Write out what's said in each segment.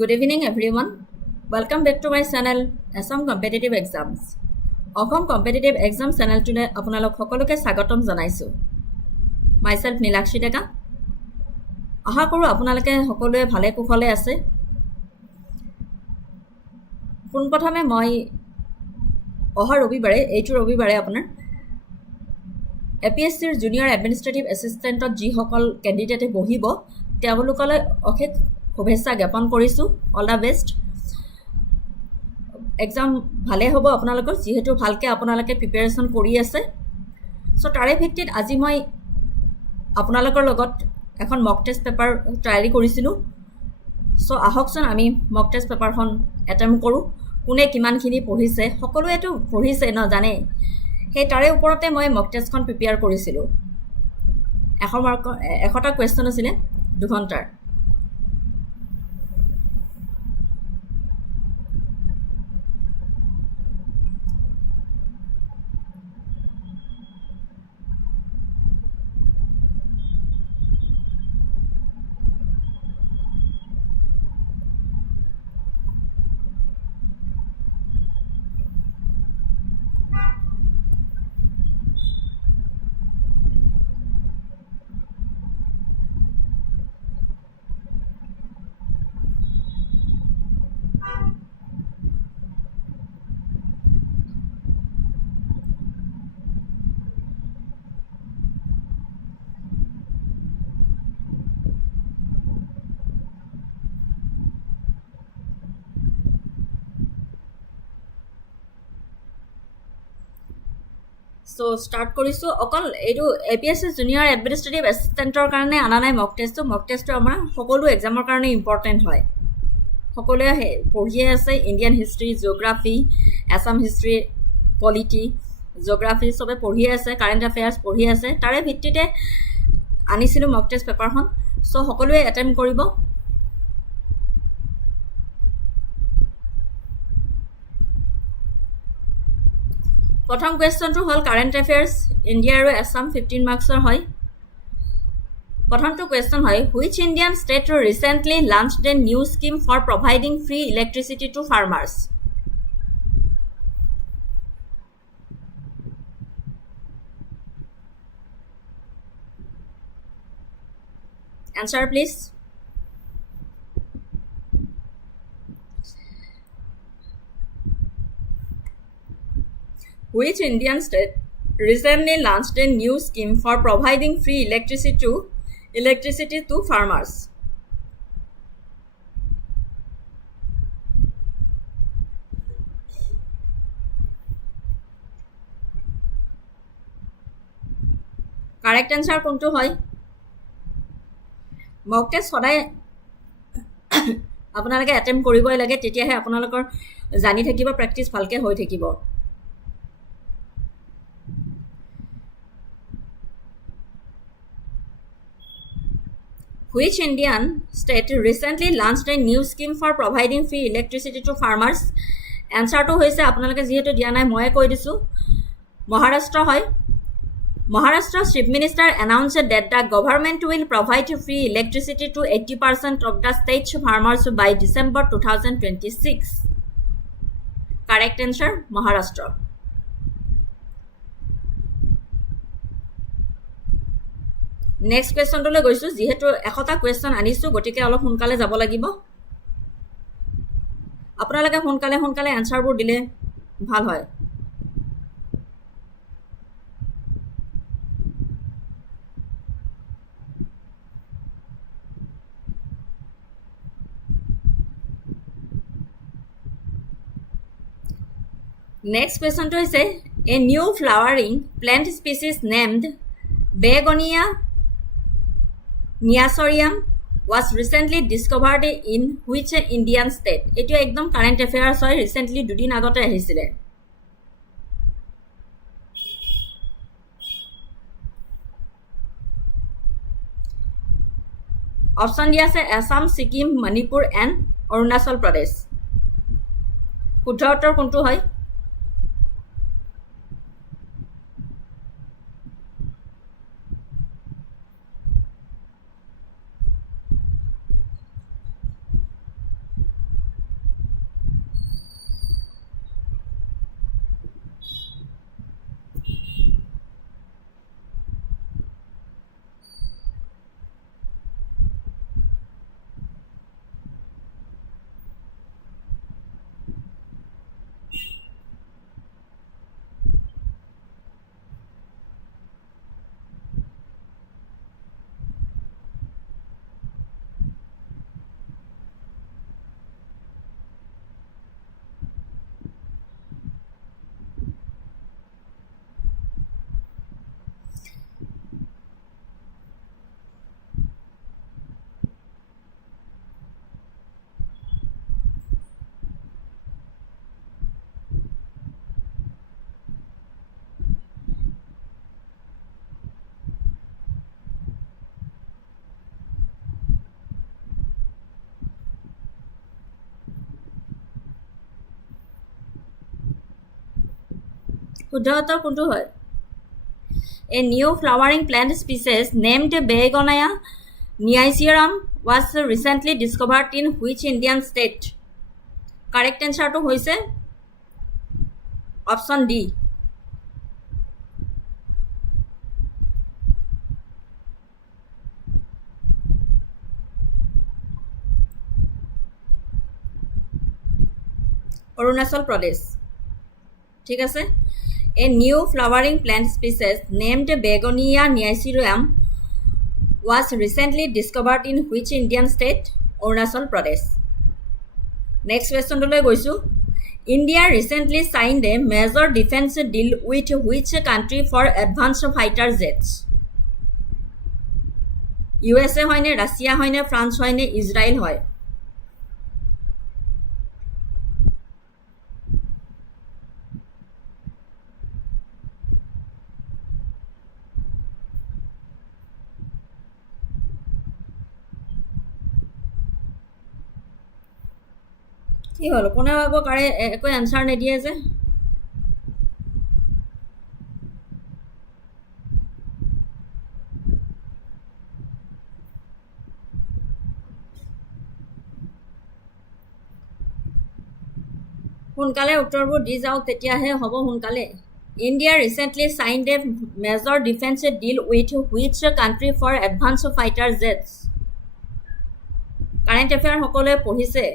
Good evening, everyone. Welcome back to my channel, Assam Competitive Exams. Assam Competitive Exam channel today, আপোনালোক সকলোকে স্বাগতম জনাইছো। Myself Nilakshi ডেকা। আশা কৰো আপোনালোকে সকলোৱে ভালে কুশলে আছে। পোনপ্ৰথমে মই অহা ৰবিবাৰে আপোনাৰ APSC জুনিয়ৰ এডমিনিষ্ট্ৰেটিভ এছিষ্টেণ্টত যিসকল কেণ্ডিডেটে বহিব তেওঁলোকলৈ অশেষ শুভেচ্ছা জ্ঞাপন কৰিছোঁ। All the best. এক্সাম ভালে হ'ব আপোনালোকৰ, যিহেতু ভালকৈ আপোনালোকে প্ৰিপেৰেশ্যন কৰি আছে। চ' তাৰে ভিত্তিত আজি মই আপোনালোকৰ লগত এখন মক টেষ্ট পেপাৰ তৈয়াৰী কৰিছিলোঁ। চ' আহকচোন আমি মক টেষ্ট পেপাৰখন এটেম্প কৰোঁ। কোনে কিমানখিনি পঢ়িছে, সকলোৱেতো পঢ়িছে ন, জানে। সেই তাৰে ওপৰতে মই মক টেষ্টখন প্ৰিপেয়াৰ কৰিছিলোঁ। 100টা কুৱেশ্যন আছিলে 2 ঘণ্টাৰ। চ' ষ্টাৰ্ট কৰিছোঁ। অকল এইটো APSC জুনিয়ৰ এডমিনিষ্ট্ৰেটিভ এছিষ্টেণ্টৰ কাৰণে অনা নাই মক টেষ্টটো। মক টেষ্টটো আমাৰ সকলো এক্সামৰ কাৰণে ইম্পৰ্টেণ্ট হয়। সকলোৱে পঢ়িয়ে আছে। Indian history, geography, Assam history, polity, geography চবে পঢ়িয়ে আছে, কাৰেণ্ট এফেয়াৰ্ছ পঢ়ি আছে। তাৰে ভিত্তিতে আনিছিলোঁ মক টেষ্ট পেপাৰখন। চ' সকলোৱে এটেম্প কৰিব। প্ৰথম কুৱেশ্যনটো হ'ল কাৰেণ্ট এফেয়াৰ্ছ, ইণ্ডিয়া আৰু আছাম 15 মাৰ্কছৰ হয়। প্ৰথমটো কুৱেশ্যন হয়, which Indian state recently launched a new scheme for providing free electricity to farmers? Answer please. Which Indian state recently launched a new scheme for providing free electricity to farmers? Correct answer কোনটো হয়? Mock test সদায় আপোনালোকে attempt কৰিবই লাগে, তেতিয়াহে আপোনালোকৰ জানি থাকিব, প্ৰেক্টিছ ভালকৈ হৈ থাকিব। Which Indian state recently launched a new scheme for providing free electricity to farmers? এনচাৰটো হৈছে, আপোনালোকে যিহেতু দিয়া নাই ময়ে কৈ দিছোঁ, মহাৰাষ্ট্ৰ হয়। Maharashtra's Chief Minister announced that the government will provide free electricity to 80% of the state's farmers by December 2026. Correct answer, Maharashtra. Next কুৱেশ্যনটোলৈ গৈছোঁ। যিহেতু 100টা কুৱেশ্যন আনিছোঁ, গতিকে অলপ সোনকালে যাব লাগিব। আপোনালোকে সোনকালে এনচাৰবোৰ দিলে ভাল হয়। নেক্সট কুৱেশ্যনটো হৈছে, a new flowering plant species named begonia nyishiorum was recently discovered in which Indian state? এইটো একদম কাৰেণ্ট এফেয়াৰ্ছ হয়, ৰিচেণ্টলি 2 দিন আগতে আহিছিলে। অপশ্যন দিয়া আছে আছাম, ছিকিম, মণিপুৰ এণ্ড অৰুণাচল প্ৰদেশ। শুদ্ধ উত্তৰ কোনটো হয়? শুদ্ধ উত্তৰ কোনটো হয়? A new flowering plant species named Begonia neaciarum was recently discovered in which Indian state? Correct answer to hoise option D. Arunachal Pradesh. ঠিক আছে? A new flowering plant species named Begonia neaciarum was recently discovered in which Indian state? Arunachal Pradesh. Next question to লৈ গৈছো. India recently signed a major defense deal with which country for advanced fighter jets? USA হয় নে, ৰাছিয়া হয় নে, France হয় নে, ইজৰাইল হয়? কি হল, কোনে আকৌ একো এনসাৰ নিদিয়ে যে? সোনকালে উত্তৰবোৰ দি যাওক, তেতিয়াহে হ'ব সোনকালে। India recently signed a major defense deal with which country for advanced fighter jets? Current affair সকলোৱে পঢ়িছে?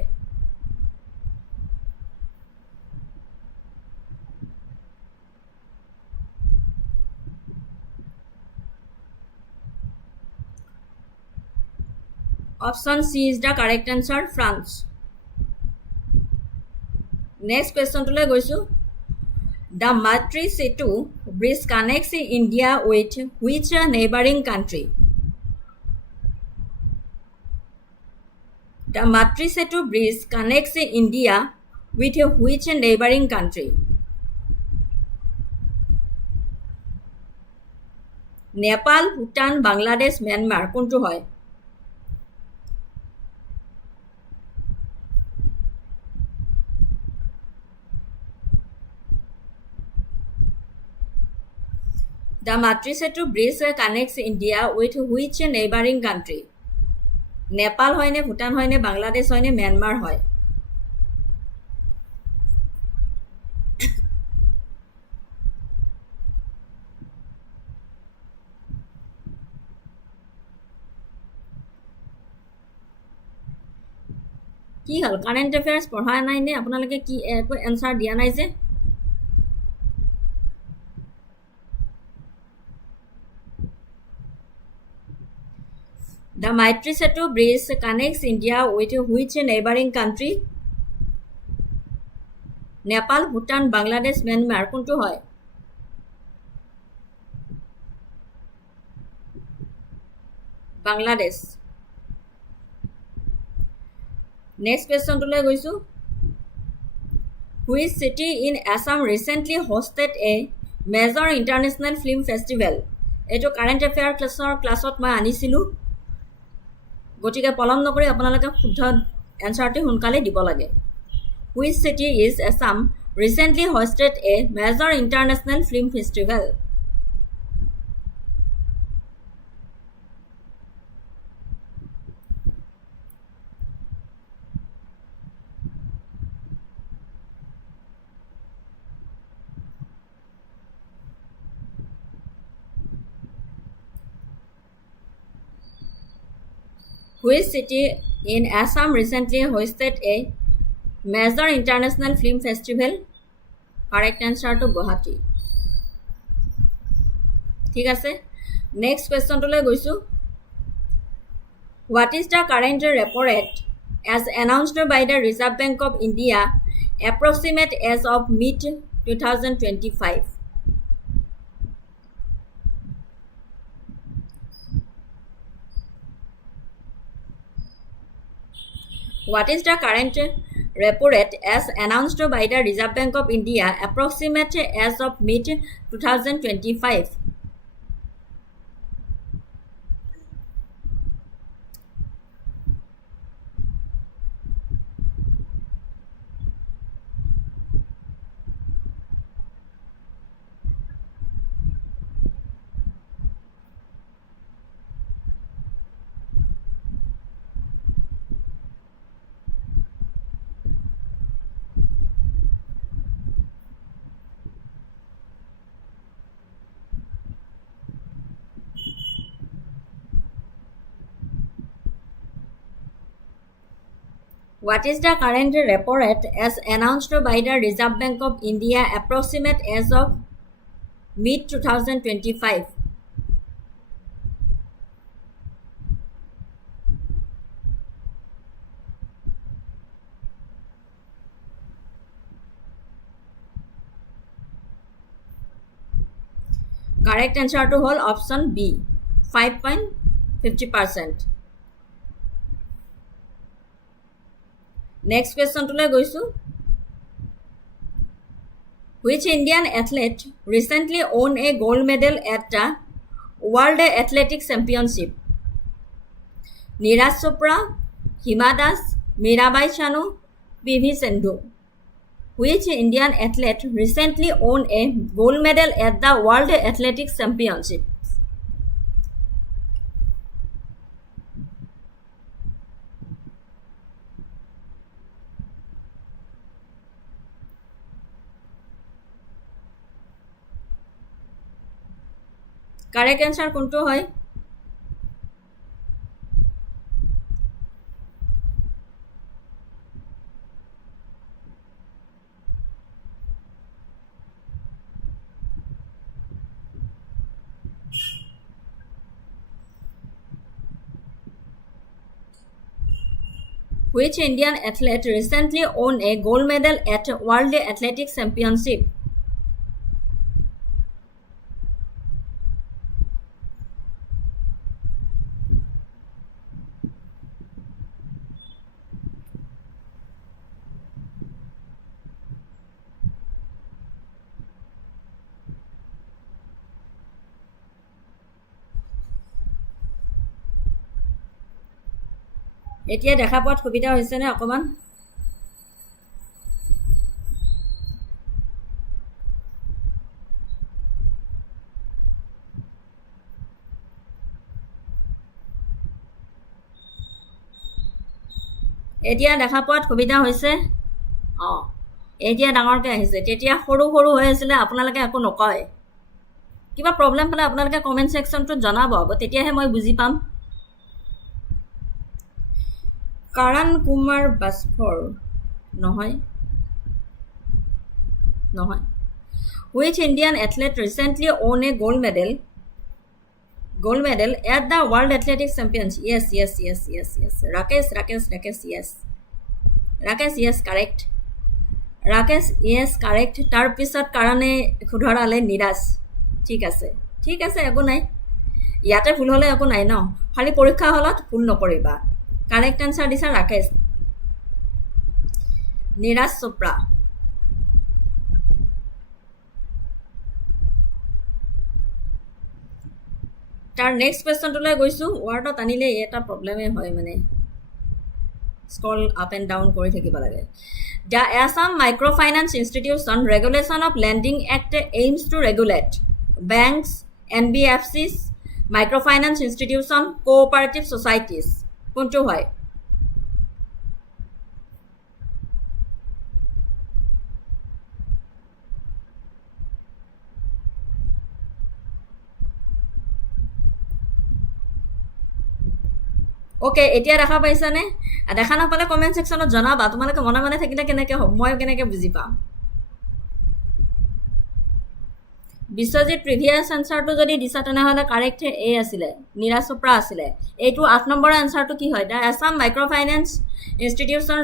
Option C is the correct answer, France. Next question to লৈ গৈছো. The Matri Setu bridge connects India with which neighboring country? The Matri Setu bridge connects India with which neighboring country? Nepal, Bhutan, Bangladesh, Myanmar কোনটো হয়? The Matri Setu bridge connects India with which neighboring country? Nepal হয় নে, Bhutan হয় নে, Bangladesh হয় নে, Myanmar হয়? কি হল, কারেন্ট অ্যাফেয়ার্স পঢ়া নাই নে আপোনালোকে? কি একো এনসার দিয়া নাই যে? The Maitri Setu bridge connects India with which neighboring country? Nepal, Bhutan, Bangladesh, Myanmar কোনটো হয়? Bangladesh. Next question to লৈ গৈছো. Which city in Assam recently hosted a major international film festival? এটো কারেন্ট অ্যাফেয়ার ক্লাছত মই আনিছিলো, গতিকে পলম নকৰি আপোনালোকে শুদ্ধ এনসাৰটি সোনকালে দিব লাগে। Which city is Assam recently hosted a major international film festival? Which city in Assam recently hosted a major international film festival? Correct answer to Guwahati. ঠিক আছে, next question to লৈ গৈছো. What is the current repo rate as announced by the Reserve Bank of India approximate as of mid 2025? What is the current repo rate as announced by the Reserve Bank of India approximate as of mid 2025? What is the current repo rate as announced by the Reserve Bank of India approximate as of mid 2025? Correct answer to whole option B, 5.50%. Next question to le goisu. Which Indian athlete recently won a gold medal at the World Athletics Championship? Neeraj Chopra, Hima Das, Mirabai Chanu, PV Sindhu. Which Indian athlete recently won a gold medal at the World Athletics Championship? Correct answer কোনটো হয়? Which Indian athlete recently won a gold medal at World Athletics Championship? এতিয়া দেখা পোৱাত সুবিধা হৈছে নে অকমান? এতিয়া দেখা পোৱাত সুবিধা হৈছে? এতিয়া ডাঙৰকৈ আহিছে। তেতিয়া সৰু সৰু হৈ আছিলে, আপোনালোকে একো নকয়। কিবা প্ৰব্লেম পালে আপোনালোকে কমেণ্ট ছেকশ্যনটোত জনাব, তেতিয়াহে মই বুজি পাম। কৰণ কুমাৰ বাস্কৰ নহয়। Which Indian athlete recently won a gold medal at the World Athletics Championship? Yes. Rakesh, yes. Rakesh, yes, correct. Rakesh, yes, correct. তাৰ পিছত কাৰণে খুধৰালে নিৰাজ। ঠিক আছে একো নাই। ইয়াতে ভুল হলে একো নাই ন, খালি পৰীক্ষা হলত ভুল নকৰিবা। কাৰেক্ট আনসাৰ দিছা ৰাকেশ। নিৰাজ চোপ্ৰা। তাৰ নেক্সট কুৱেশ্যনটোলৈ গৈছোঁ। ৱাৰ্ডত আনিলে এটা প্ৰব্লেমেই হয়, মানে স্ক্ৰল আপ এণ্ড ডাউন কৰি থাকিব লাগে। The Assam micro' finance institution regulation of lending act aims to regulate banks, NBFCs, micro' finance institution, cooperative societies. কোনটো হয়? ওকে, এতিয়া দেখা পাইছানে? দেখা নাপালে কমেণ্ট ছেকশ্যনত জনাবা। তোমালোকে মনে মনে থাকিলে কেনেকৈ হ'ব, মই কেনেকৈ বুজি পাম? বিশ্বজিৎ প্ৰিভিয়াছ এনচাৰটো যদি দিছা তেনেহ'লে কাৰেক্ট এ আছিলে, নিৰাজ চোপ্ৰা আছিলে। এইটো 8 নম্বৰৰ এনচাৰটো কি হয়? The Assam micro' finance institution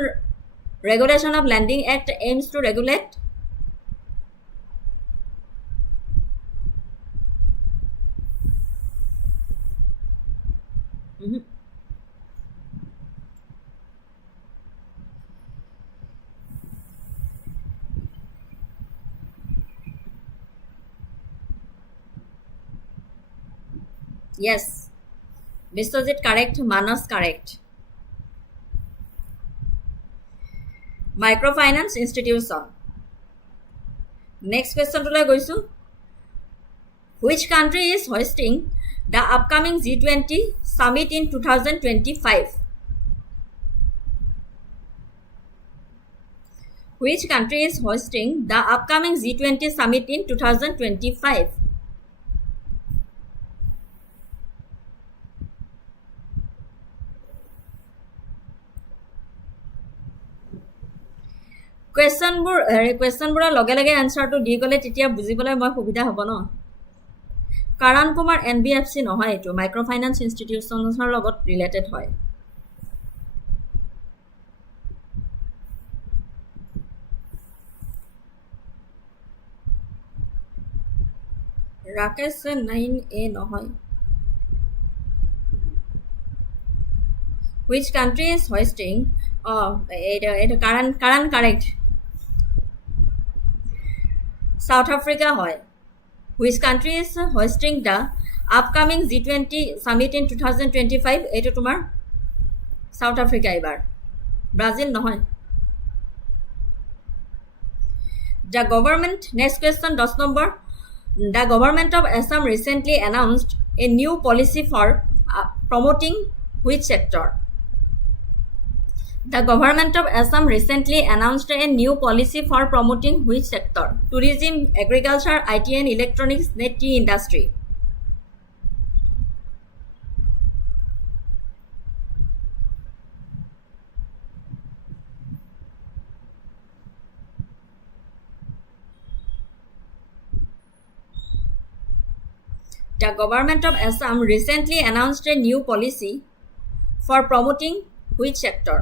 regulation of lending act aims to regulate Yes, Biswajit correct, Manas correct. Microfinance institution. Next question to goisu. Which country is hosting the upcoming G20 summit in 2025? Which country is hosting the upcoming G20 summit in 2025? কুৱেশ্যনবোৰৰ লগে লগে এনচাৰটো দি গ'লে তেতিয়া বুজিবলৈ মই সুবিধা হ'ব ন। কাৰণ তোমাৰ NBFC নহয়, এইটো মাইক্ৰ' ফাইনেন্স ইনষ্টিটিউশ্যনৰ লগত ৰিলেটেড হয়। ৰাকেশ 9A নহয়। Which country is hosting? এইটো কাৰণ কাৰেক্ট। South Africa হয়। Which country is hosting the upcoming G20 summit in 2025? এইটো তোমাৰ South Africa এইবাৰ, ব্ৰাজিল নহয়। The government, next question 10 number. The government of Assam recently announced a new policy for promoting which sector? The government of Assam recently announced a new policy for promoting which sector? Tourism, agriculture, IT and electronics, net tea industry. The government of Assam recently announced a new policy for promoting which sector?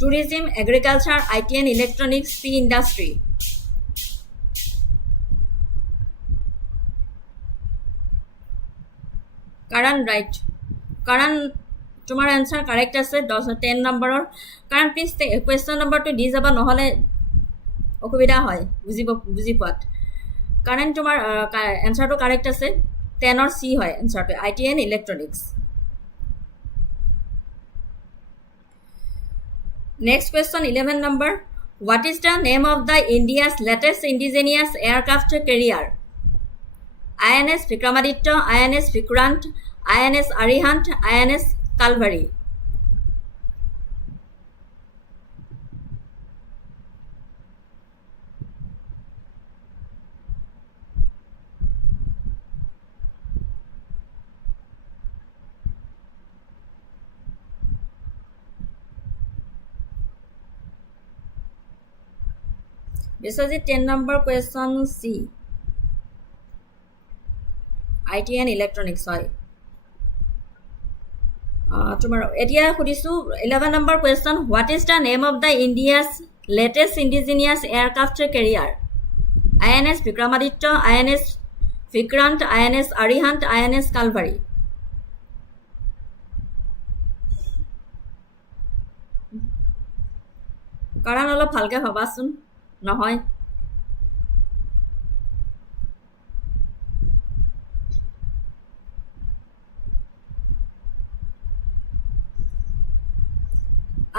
Tourism, agriculture, IT and electronics, tea industry. Karan right. Karan তোমাৰ answer correct আছে 10 নম্বৰৰ। কাৰণ please question নম্বৰটো দি যাবা, নহ'লে অসুবিধা হয় বুজি পোৱাত। কাৰণ তোমাৰ answerটো correct আছে 10 C হয় answerটো, IT and electronics. Next question 11 number. What is the name of the India's latest indigenous aircraft carrier? INS Vikramaditya, INS Vikrant, INS Arihant, INS Kalvari. Biswajit 10 number question C. IT and electronics হয়। তোমাৰ এতিয়া সুধিছো 11 number question. What is the name of the India's latest indigenous aircraft carrier? INS Vikramaditya, INS Vikrant, INS Arihant, INS Kalvari. কাৰণ অলপ ভালকে ভাবাচোন, নহয়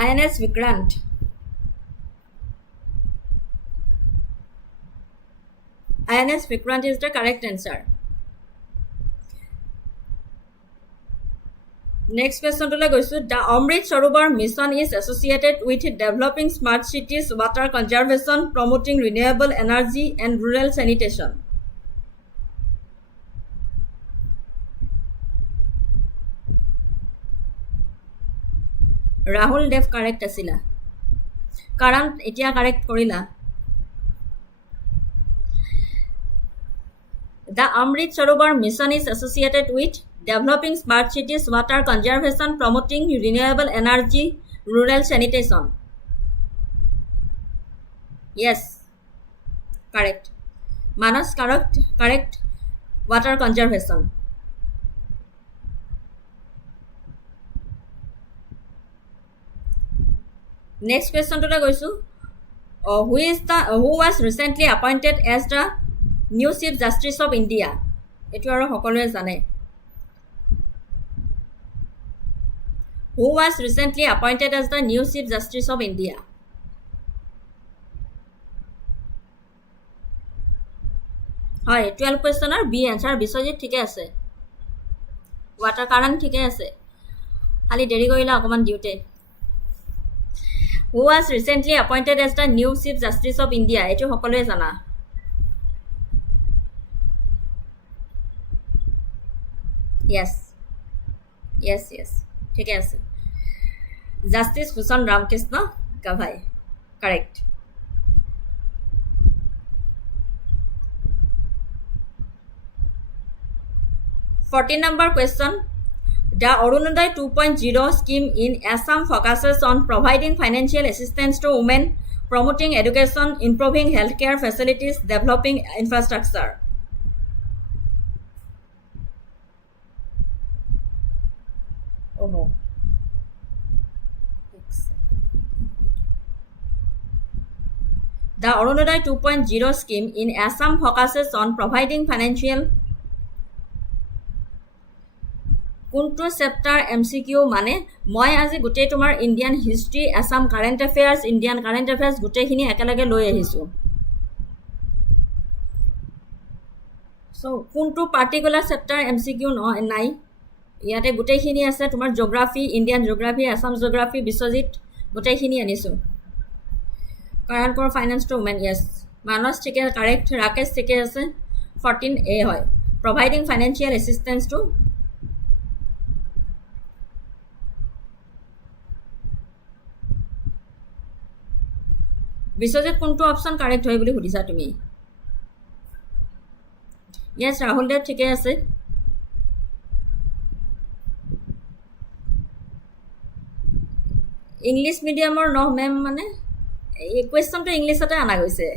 INS Vikrant. INS Vikrant is the correct answer. Next question to goisu. The Amrit Sarovar mission is associated with developing smart cities, water conservation, promoting renewable energy and rural sanitation. Rahul Dev correct asila. Karan etia correct korila. The Amrit Sarovar mission is associated with developing smart cities, water conservation, promoting renewable energy, rural sanitation. Yes, correct. Manas correct. Water conservation. Next question to goisu. Who was recently appointed as the new Chief Justice of India? Etu aru hokolue jane. Who was recently appointed as the new Chief Justice of India? হয় 12 questioner B answer Biswajit ঠিকে আছে। Water Karan ঠিকে আছে, খালি দেৰি কৰিলা অকমান দিউতে। Who was recently appointed as the new Chief Justice of India? এটো সকলোৱে জানা। Yes ঠিকে আছে। Justice Bhushan Ramkrishna Gavai, correct. 14 number question. The Arunodaya 2.0 scheme in Assam focuses on providing financial assistance to women, promoting education, improving healthcare facilities, developing infrastructure. Oh no. The Arunodaya 2.0 scheme in Assam focuses on providing financial কোনটো chapter MCQ মানে মই আজি গোটেই তোমাৰ Indian history Assam current affairs Indian current affairs গোটেইখিনি একেলগে লৈ আহিছো সো কোনটো পাৰ্টিকুলাৰ চেপ্টাৰ MCQ নাই ইয়াতে গোটেইখিনি আছে তোমাৰ geography Indian geography Assam geography Biswajit গোটেইখিনি আনিছো কাৰেণ্ট কৰ ফাইনান্স টু ওমেন ইয়েস মানস ঠিকে কাৰেক্ট ৰাকেশ ঠিকে আছে 14A হয় providing financial assistance to Biswajit কোনটো অপশন কারেক্ট হয় বুলি সুধিছা তুমি ইয়েস রাহুল দেব ঠিকে আছে ইংলিশ মিডিয়ামৰ ন মেম মানে এই কোৱেশ্চনটো ইংলিছতে আনা গৈছে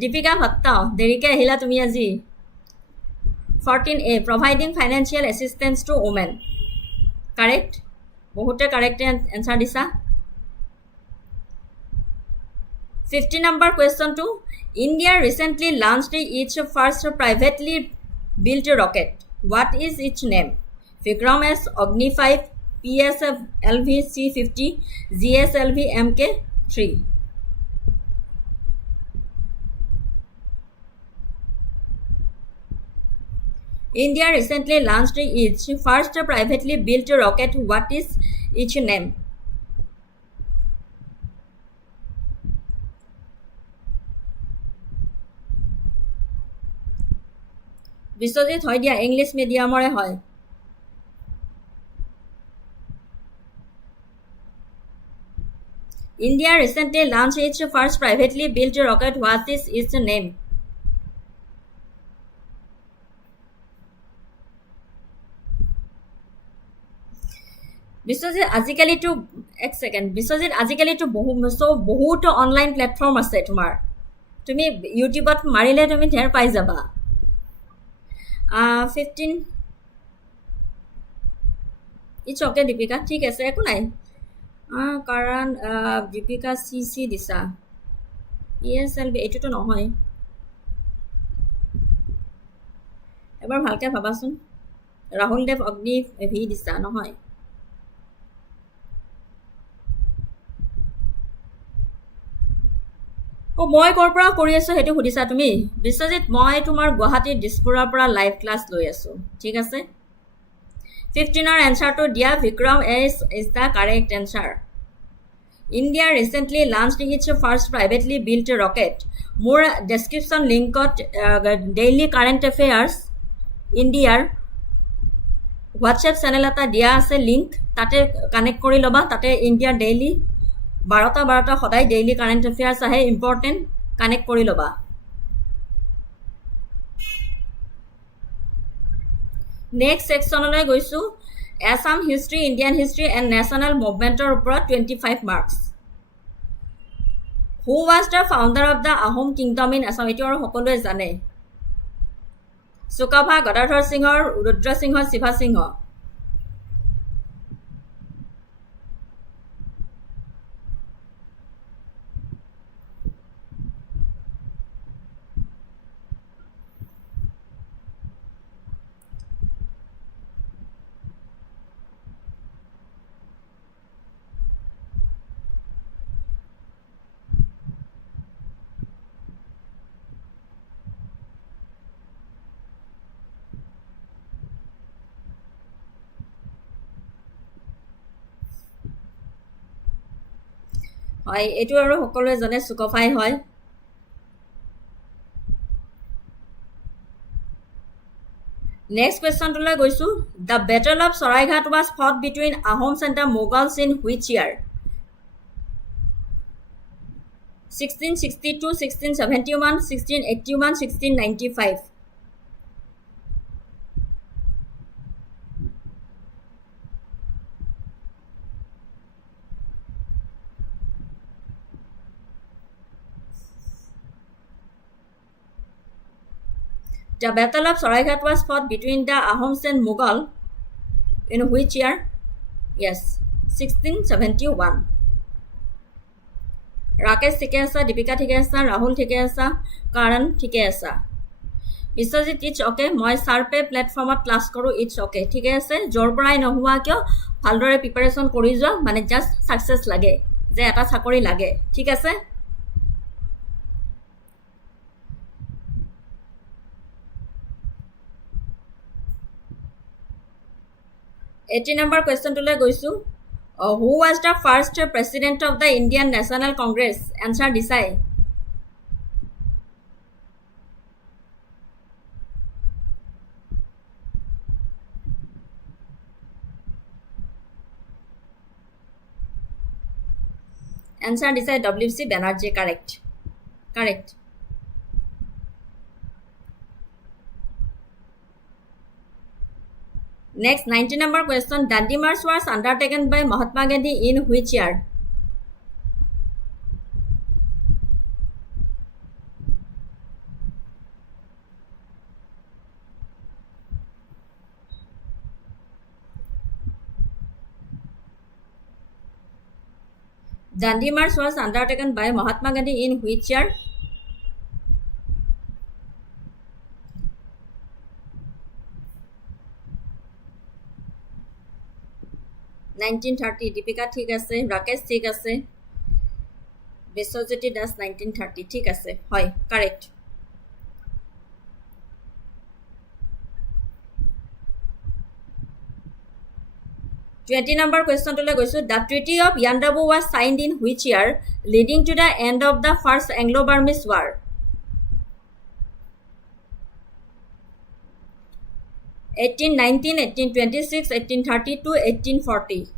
দীপিকা ভট্টা দেৰিকে আহিলা তুমি আজি 14A providing financial assistance to women correct বহুতে কারেক্ট আনসার দিছা 50 number question 2 India recently launched its first privately built rocket what is its name Vikram S Agni 5 PSLV C50 GSLV MK3 India recently launched its first privately built rocket what is its name Biswajit হয় দিয়া English মিডিয়ামৰে হয় India recently launched its first privately built rocket what is its name Biswajit আজিকালি তো এক second Biswajit আজিকালি তো বহুত online platform আছে তোমাৰ তুমি ইউটিউবত মাৰিলে তুমি ঢেৰ পাই যাবা 15 It's okay দীপিকা ঠিক আছে একো নাই কাৰণ দীপিকা সিসি দিছা PSLV এটোটো নহয় এবাৰ ভালকে ভাবাচোন ৰাহুল দেৱ অগ্নি ভি দিছা নহয় মই কৰ পৰা কৰি আছো হেতু সুধিছা তুমি বিশ্বজিৎ মই তোমাৰ গুৱাহাটী দিছপুৰৰ পৰা লাইভ ক্লাস লৈ আছো ঠিক আছে 15 ৰ আনসাৰ to দিয়া Vikram S is the correct answer India recently launched its first privately built rocket more description linkot daily current affairs Indiaৰ WhatsApp channel এটা দিয়া আছে লিংক তাতে কানেক্ট কৰি লবা তাতে ইন্ডিয়া ডেইলি 12 সদায় ডেইলি কারেন্ট অ্যাফেয়ার্স আহে ইম্পর্টেন্ট কানেক্ট কৰি লবা নেক্সট সেকশনলৈ গৈছো Assam history Indian history and national movement-ৰ ওপৰত 25 marks Who was the founder of the Ahom kingdom in Assam এটো আৰু সকলোৱে জানে সুকাভা গদাধৰ সিংহ ৰুদ্ৰ সিংহ শিৱা সিংহ হয় এটো আৰু সকলোৱে জানে সুকফাই হয় নেক্সট কোৱেশ্চন টলৈ গৈছো The Battle of Saraighat was fought between Ahoms and the Mughals in which year 1662 1671 1681 1695 The Battle of Saraighat was fought between the Ahoms and Mughal in which year? Yes, 1671. Rakesh ঠিকে আছে, Deepika ঠিকে আছে, Rahul ঠিকে আছে, Karan ঠিকে আছে. Biswajit, it's okay. মই সার্পে প্ল্যাটফর্মত class কৰো, it's okay. ঠিকে আছে, জোৰ পৰাই নোহোৱা কিয় ভালদৰে প্ৰিপাৰেচন কৰি যোৱা, মানে জাস্ট সাকসেস লাগে, যে এটা চাকৰি লাগে, ঠিক আছে? Eighty number question to গৈছো. Who was the first president of the Indian National Congress? Answer decide. Answer decide. W.C. Banerjee. Correct. Correct. Next, 90 number question. Dandi March was undertaken by Mahatma Gandhi in which year? Dandi March was undertaken by Mahatma Gandhi in which year? (1930) Deepika ঠিক আছে, Rakesh ঠিক আছে, Biswajit Das 1930 ঠিক আছে, হয়, correct. Twenty number question to গৈছো. The Treaty of Yandabu was signed in which year, leading to the end of the First Anglo-Burmese War? 1819, 1826, 1832, 1840.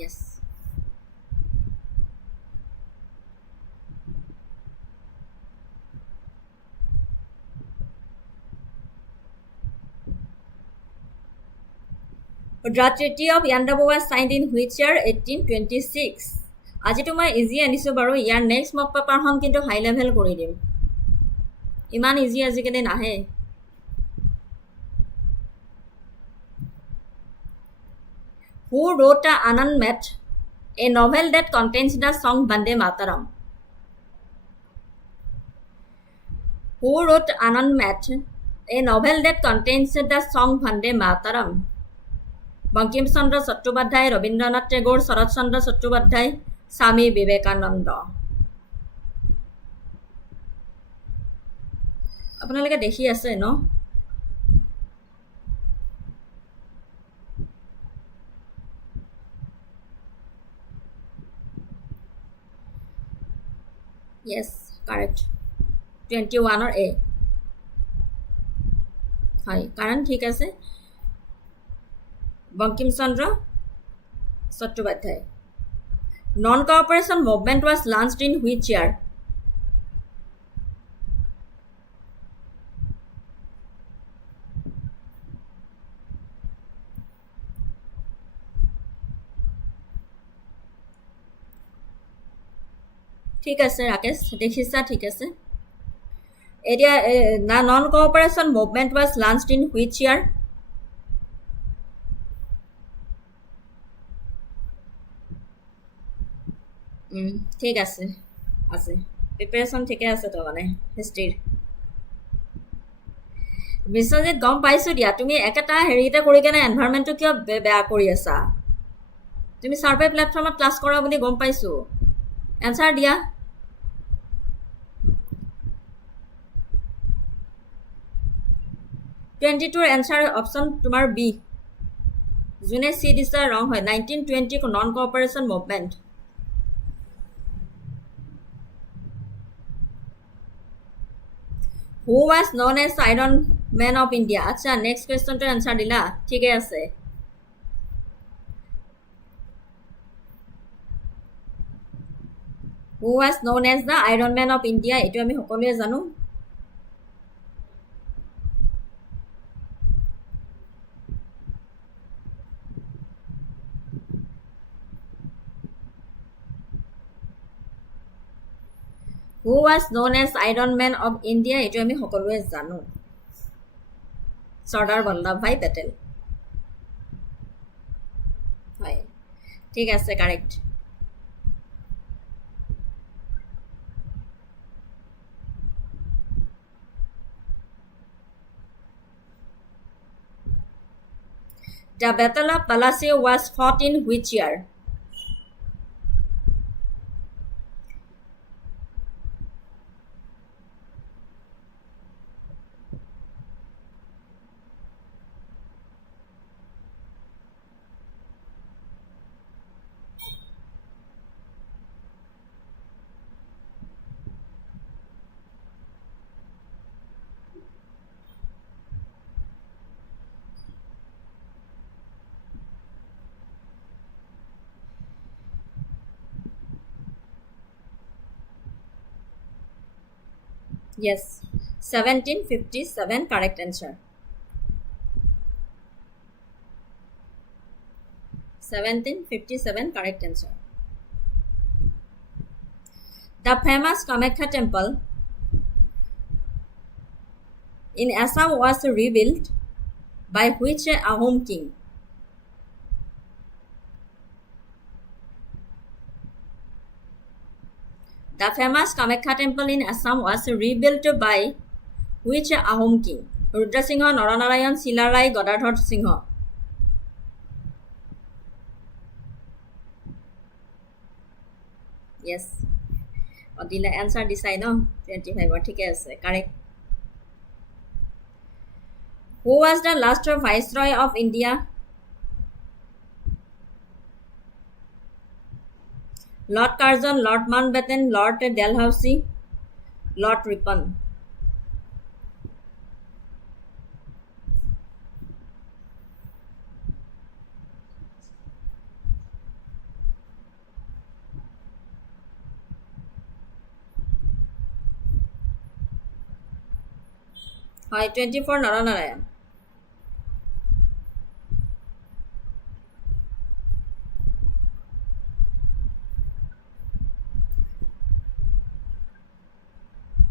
Yes. The Treaty of Yandabu was signed in which year? 1826. আজিতো মই easy আনিছো বাৰু, ইয়াৰ next mock পেপাৰখন কিন্তু high level কৰি দিম, ইমান easy আজিকালি নাহে. Who wrote Anand Met, a novel that contains the song Bande Mataram? Who wrote Anand Met, a novel that contains the song Bande Mataram? Bankim Chandra Chattopadhyay, Rabindranath Tagore, Sharat Chandra Chattopadhyay, Swami Vivekananda. আপোনালোকে দেখি আছে ন? Yes, correct. 21 or A. হয়, কারণ ঠিক আছে. Bankim Chandra Chattopadhyay. Non-cooperation movement was launched in which year? ঠিক আছে রাকেশ, দেখিছা, ঠিক আছে. এতিয়া non-cooperation movement was launched in which year? ঠিক আছে, আছে প্ৰিপাৰেশ্যন ঠিকে আছে তো, মানে হিষ্ট্ৰীৰ. বিশ্বজিৎ, গম পাইছোঁ দিয়া, তুমি একেটা হেৰিতে কৰি কেনে এনভাইৰনমেণ্টটো কিয় বেয়া কৰি আছা? তুমি ছাৰ্ভে প্লেটফৰ্মত ক্লাছ কৰা বুলি গম পাইছোঁ. এনচাৰ দিয়া. (22) এনচাৰ অপশ্যন তোমাৰ বি. যোনে চি দিছা ৰং হয়. 1920 non cooperation movement. Who was known as Iron Man of India? আচ্ছা, নেক্সট কুৱেশ্যনটো এনচাৰ দিলা, ঠিকে আছে. Who was known as the Iron Man of India? এইটো আমি সকলোৱে জানো. Who was known as Iron Man of India? এইটো আমি সকলোৱে জানো চৰ্দাৰ বল্লভভাই পেটেল হয় ঠিক আছে correct The Battle of Palacio was fought in which year? Yes, 1757 correct answer. 1757 correct answer. The famous Kamakya temple in Assam was rebuilt by which Ahom king? The famous Kamakya temple in Assam was rebuilt by which Ahom king? Rudra Singha, Naranarayan, Silarai, Godadhar Singha. Yes. Odila answer decide no 25 ঠিক আছে correct. Who was the last viceroy of India? Lord Curzon, Lord Mountbatten, Lord Dalhousie, Lord Ripon. Hi, 24 Naranarayan.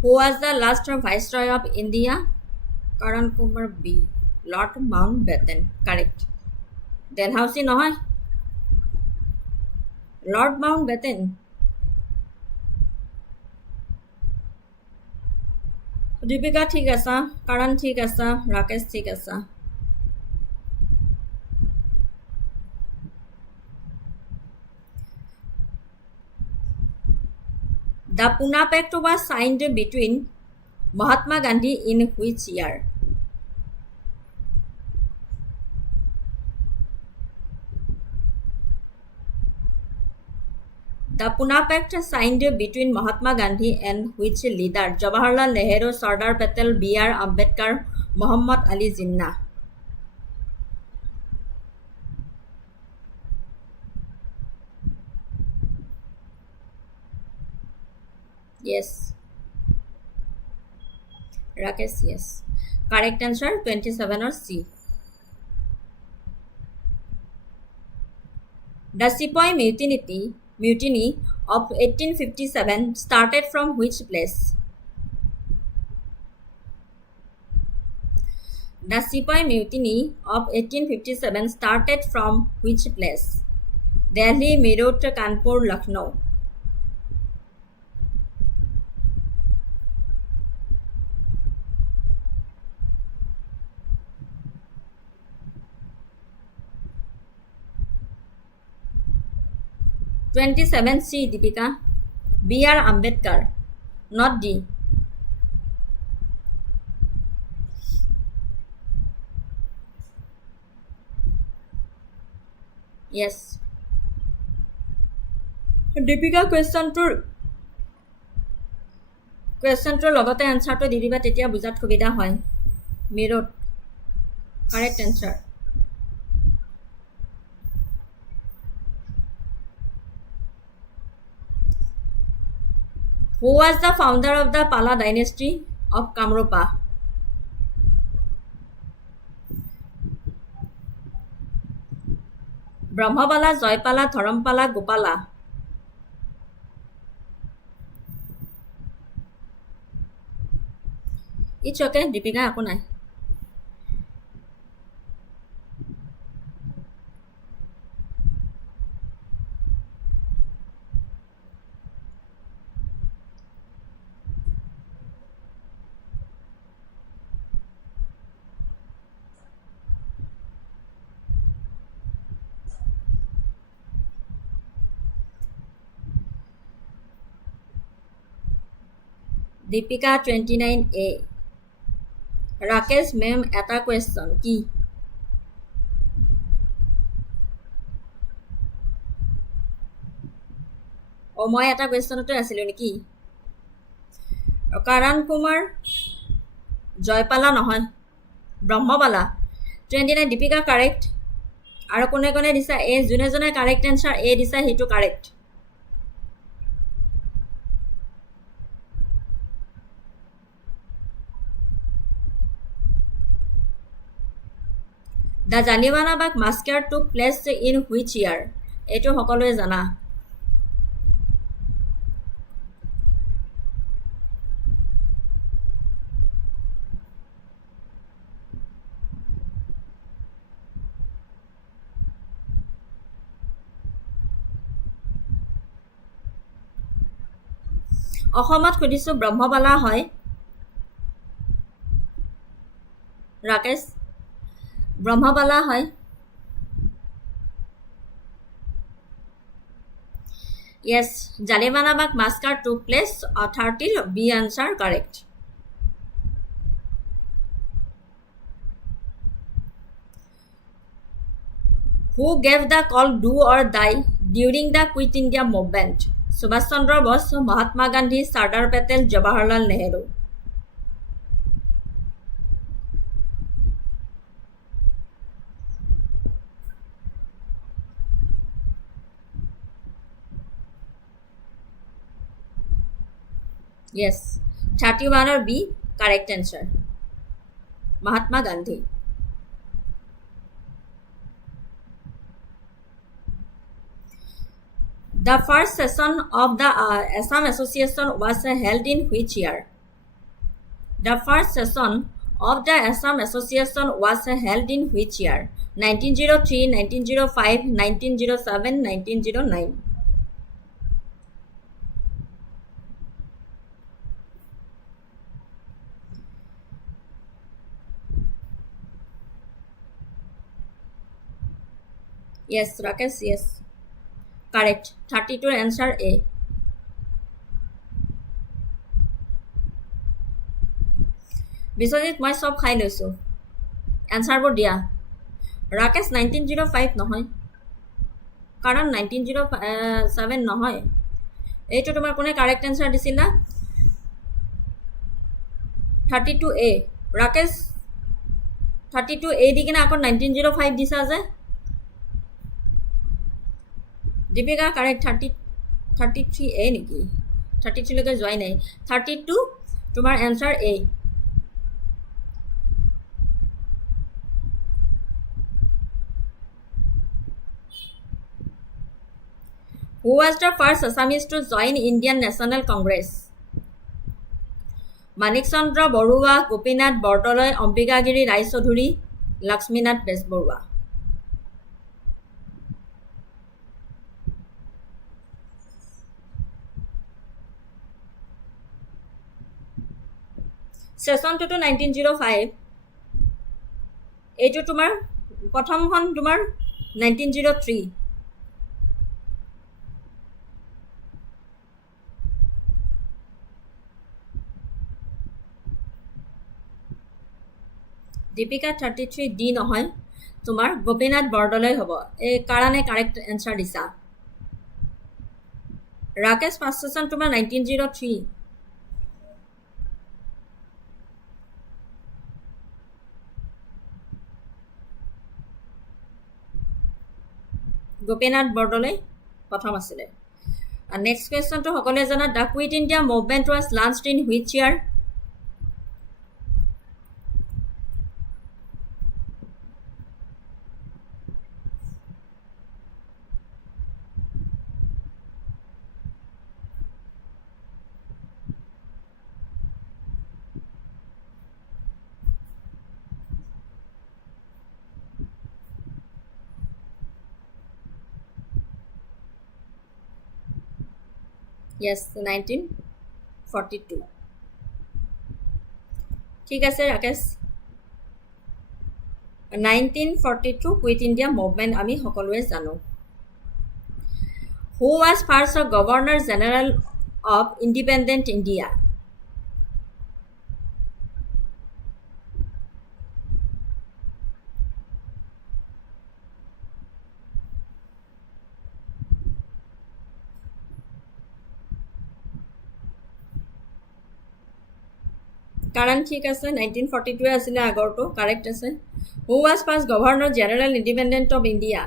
Who was the last viceroy of India? Karan Kumar B. Lord Mountbatten. Correct. Dalhousie নহয় Lord Mountbatten. Deepika ঠিক আছে Karan ঠিক আছে Rakesh ঠিক আছে The Pune Pact was signed between Mahatma Gandhi in which year? The Pune Pact signed between Mahatma Gandhi and which leader? Jawaharlal Nehru, Sardar Patel, B.R. Ambedkar, Muhammad Ali Jinnah. Yes. Rakesh, yes. Correct answer 27 or C. The Sepoy mutiny of 1857 started from which place? The Sepoy mutiny of 1857 started from which place? Delhi, Meerut, Kanpur, Lucknow. (27) C. Deepika. B.R. Ambedkar. Not D. Yes. Deepika কুৱেশ্যনটোৰ লগতে এনচাৰটো দি দিবা তেতিয়া বুজাত সুবিধা হয় মিৰট correct answer Who was the founder of the Pala dynasty of Kamrupa? Brahmapala, Joypala, Dharampala, Gopala. It's okay, Deepika, একো নাই. Deepika 29A. Rakesh ma'am, এটা question কি? মই এটা কুৱেশ্যনতে আছিলোঁ নেকি? কাৰণ কুমাৰ জয়পালা নহয়, ব্ৰহ্মবালা. 29 দীপিকা কাৰেক্ট. আৰু কোনে কোনে দিছা এ? যোনে যোনে কাৰেক্ট এনচাৰ এ দিছা সেইটো correct. The Jallianwala Bagh massacre took place in which year? এইটো সকলোৱে জানা. অসমত সুধিছোঁ ব্ৰহ্মবালা হয়. ৰাকেশ ব্ৰহ্মবালা হয়. Yes, Jallianwala Massacre took place. 30 B answer correct. Who gave the call do or die during the Quit India movement? Subhash Chandra Bose, Mahatma Gandhi, Sardar Patel, Jawaharlal Nehru. Yes, 31 or B correct answer. Mahatma Gandhi. The first session of the Assam Association was held in which year? The first session of the Assam Association was held in which year? 1903, 1905, 1907, 1909. Yes, Rakesh, yes. Correct. 32 answer A. Biswajit মই সব খাই লৈছোঁ. এনচাৰবোৰ দিয়া. ৰাকেশ 1905 নহয়, কাৰণ 1907 নহয়. এইটো তোমাৰ কোনে কাৰেক্ট এনচাৰ দিছিল না? 32A. ৰাকেশ 32A দি কিনে আকৌ 1905 দিছা যে. দীপিকা কাৰেক্ট. 33A নেকি? 33 লৈকে যোৱাই নাই. 32 তোমাৰ answer A. Who was the first Assamese to join Indian National Congress? Manik Chandra Barua, Gopinath Bordoloi, Ambikagiri Rai Chaudhuri, Lakshminath Besbarua. Session to 1905. এইটো তোমাৰ প্ৰথমখন তোমাৰ 1903. দীপিকা 33 D নহয়, তোমাৰ গোপীনাথ বৰদলৈ হ'ব. এই কাৰণে কাৰেক্ট এনচাৰ দিছা. ৰাকেশ ফাৰ্ষ্ট সেশন তোমাৰ 1903. গোপীনাথ বৰদলৈ প্ৰথম আছিলে. নেক্সট কুৱেশ্যনটো সকলোৱে জানা. The quit India movement was launched in which year? Yes, 1942. ঠিক আছে ৰাকেশ, 1942 কুইট ইণ্ডিয়া মুভমেণ্ট আমি সকলোৱে জানো। Who was first a Governor General of Independent India? Karan ঠিক আছে, 1942 আছিলে আগৰটো, কাৰেক্ট আছে। Who was first Governor General Independent of India?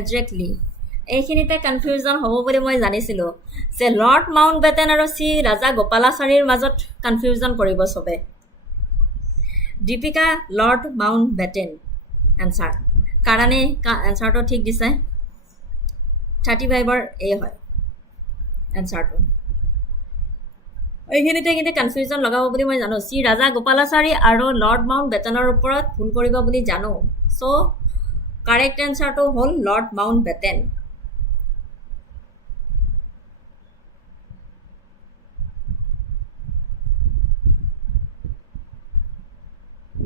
Exactly. এইখিনিতে কনফিউজন হ'ব বুলি মই জানিছিলোঁ যে লৰ্ড মাউণ্ট বেটেন আৰু শ্ৰী ৰাজা গোপালাচাৰীৰ মাজত কনফিউজন কৰিব চবে। Deepika Lord Mountbatten answer. কাৰণে এনচাৰটো ঠিক দিছে, 35ৰ এ হয় এনচাৰটো। এইখিনিতে কিন্তু কনফিউজন লগাব বুলি মই জানো, শ্ৰী ৰাজা গোপালাচাৰী আৰু লৰ্ড মাউণ্ট বেটেনৰ ওপৰত ভুল কৰিব বুলি জানো। চ' কাৰেক্ট এনচাৰটো হ'ল Lord Mountbatten.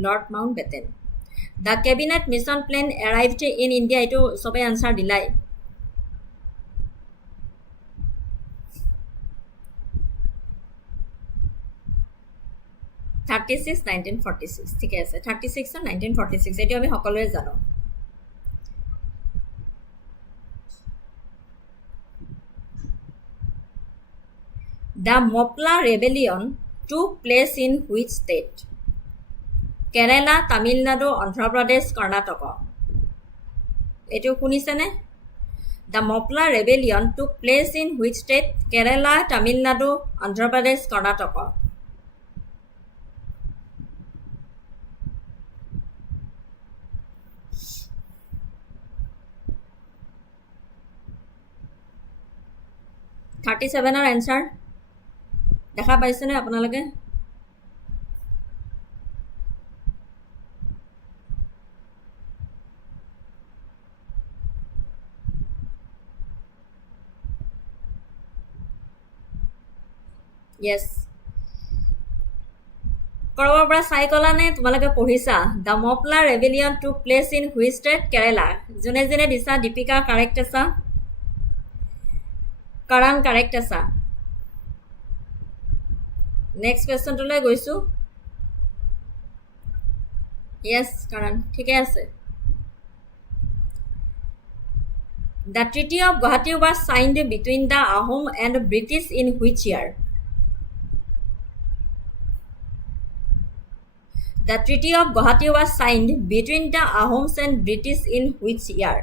Lord Mountbatten. The Cabinet Mission Plan arrived in India, এইটো চবেই এনচাৰ দিলাই। (36) 1946, ঠিকে আছে, 36 আৰু 1946, এইটো আমি সকলোৱে জানো। The Mopla Rebellion took place in which state? Kerala, Tamil Nadu, Andhra Pradesh, Karnataka. এইটো শুনিছেনে? The Mopla Rebellion took place in which state? Kerala, Tamil Nadu, Andhra Pradesh, Karnataka. (37) answer দেখা পাইছেনে আপোনালোকে? য়েছ, কৰবাৰ পৰা চাই কলা নে তোমালোকে পঢ়িছা? The Moplah rebellion took place in which state? Kerala. যোনে যোনে দিছা, দীপিকা কাৰেক্ট আছা, কাৰাণ কাৰেক্ট আছা। নেক্সট কুৱেশ্যনটোলৈ গৈছোঁ। য়েছ কাৰাণ, ঠিকে আছে। The Treaty of Guwahati was signed between the Ahom and British in which year? The Treaty of Guwahati was signed between the Ahoms and British in which year?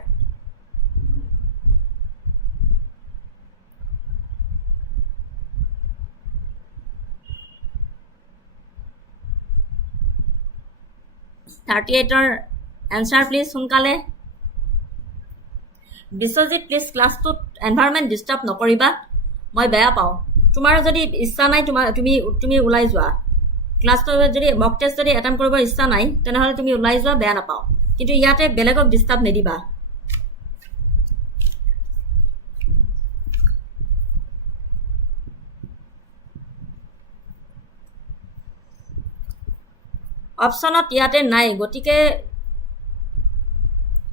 (38) answer please সোনকালে। Biswajit please ক্লাছটোত environment disturb নকৰিবা, মই বেয়া পাওঁ। তোমাৰ যদি ইচ্ছা নাই তুমি ওলাই যোৱা। ক্লাছটো যদি মক টেষ্ট যদি এটেম্প কৰিব ইচ্ছা নাই তেনেহ'লে তুমি ওলাই যোৱা, বেয়া নাপাওঁ, কিন্তু ইয়াতে বেলেগক ডিষ্টাৰ্ব নিদিবা। অপশ্যনত ইয়াতে নাই, গতিকে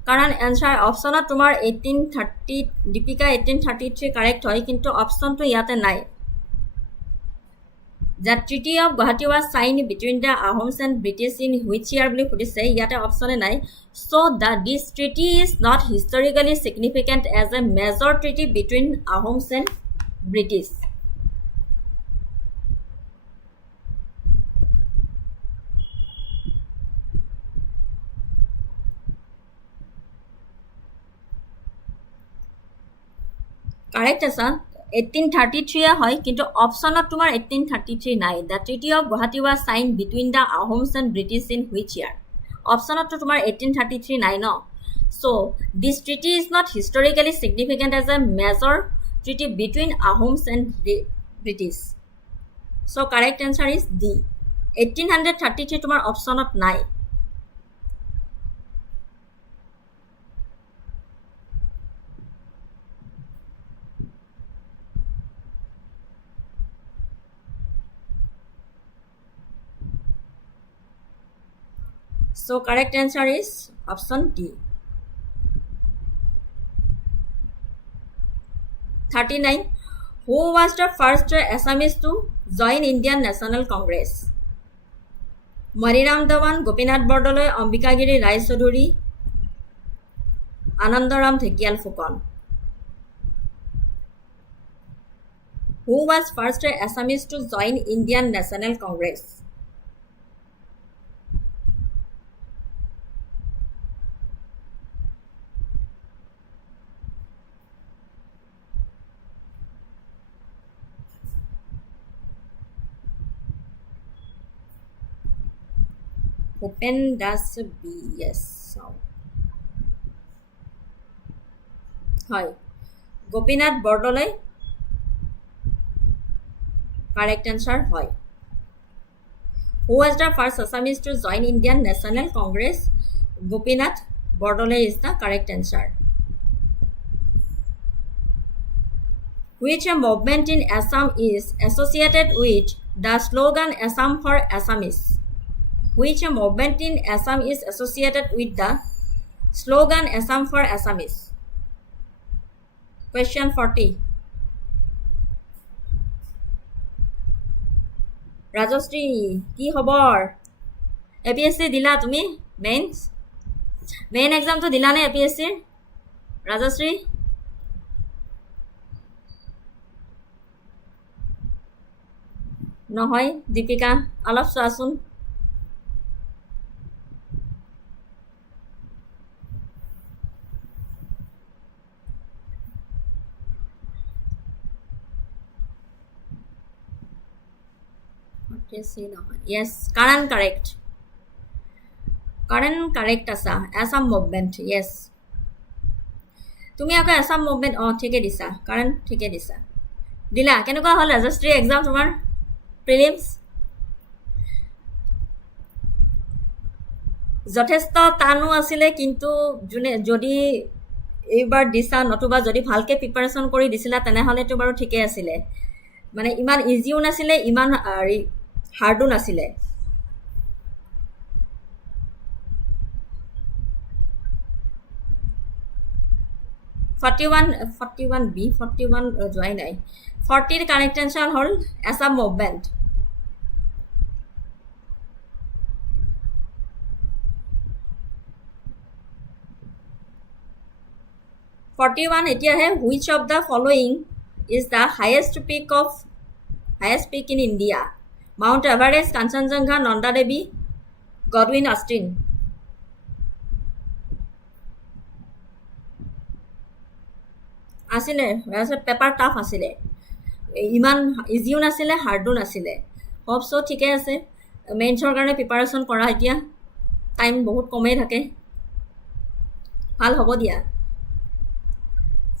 কাৰণ এনচাৰ অপশ্যনত তোমাৰ 1830, দীপিকা 1833 কাৰেক্ট হয়, কিন্তু অপশ্যনটো ইয়াতে নাই। The Treaty of Guwahati was signed between the Ahoms and British in which year বুলি সুধিছে, ইয়াতে অপশ্যনে নাই। So this treaty is not historically significant as a major treaty between Ahoms and British. Correct আছা, 1833 হয়, কিন্তু অপশ্যনত তোমাৰ 1833 নাই. The Treaty of Guwahati was sign between the Ahoms and British in which year? অপশ্যনততো তোমাৰ 1833 নাই ন. So' this treaty is not historically significant as a major treaty between Ahoms and British. So' correct answer is D. 1833 তোমাৰ অপশ্যনত নাই. So correct answer is option D. 39. Who was the first Assamese to join Indian National Congress? Mariram Dewan, Gopinath Bordoloi, Ambikagiri Rai Chaudhuri, Anandaram Thekial Fukon. Who was first Assamese to join Indian National Congress? Bhupen Das B. Yes. Hi. Gopinath Bordoloi. Correct answer. Hi. Who was the first Assamese to join Indian National Congress? Gopinath Bordoloi is the correct answer. Which movement in Assam is associated with the slogan Assam for Assamese? Which movement in Assam is associated with the slogan Assam for Assamese? Question 40. Rajashri, কি খবৰ? APSC দিলা তুমি? Main exam তো দিলা নে APSC? Rajashri? নহয়, দীপিকা অলপ চোৱাচোন. Yes, Karan correct. Karan correct asa. Assam movement. Yes. তুমি আকৌ Assam movement ঠিকে দিছা. Karan ঠিকে দিছা. দিলা কেনেকুৱা হ'ল Rajashri exam তোমাৰ prelims? যথেষ্ট টানো আছিলে, কিন্তু যদি এইবাৰ দিছা নতুবা যদি ভালকে প্ৰিপাৰেশ্যন কৰি দিছিলা তেনেহ'লেতো বাৰু ঠিকে আছিলে. মানে ইমান ইজিও নাছিলে, ইমান হাৰ্ডো নাছিলে. $41 B, 41 যোৱাই নাই. 40 কাৰেক্ট এনচাৰ হ'ল Assam movement. এতিয়াহে which of the following is the highest peak in India? Mount Everest, Kanchenjunga, Nanda Devi, Godwin Austen. আছিলে পেপাৰ টাফ আছিলে, ইমান ইজিও নাছিলে, হাৰ্ডো নাছিলে. হোপ চ' ঠিকে আছে. মেইনছৰ কাৰণে প্ৰিপাৰেশ্যন কৰা, এতিয়া টাইম বহুত কমেই থাকে, ভাল হ'ব দিয়া.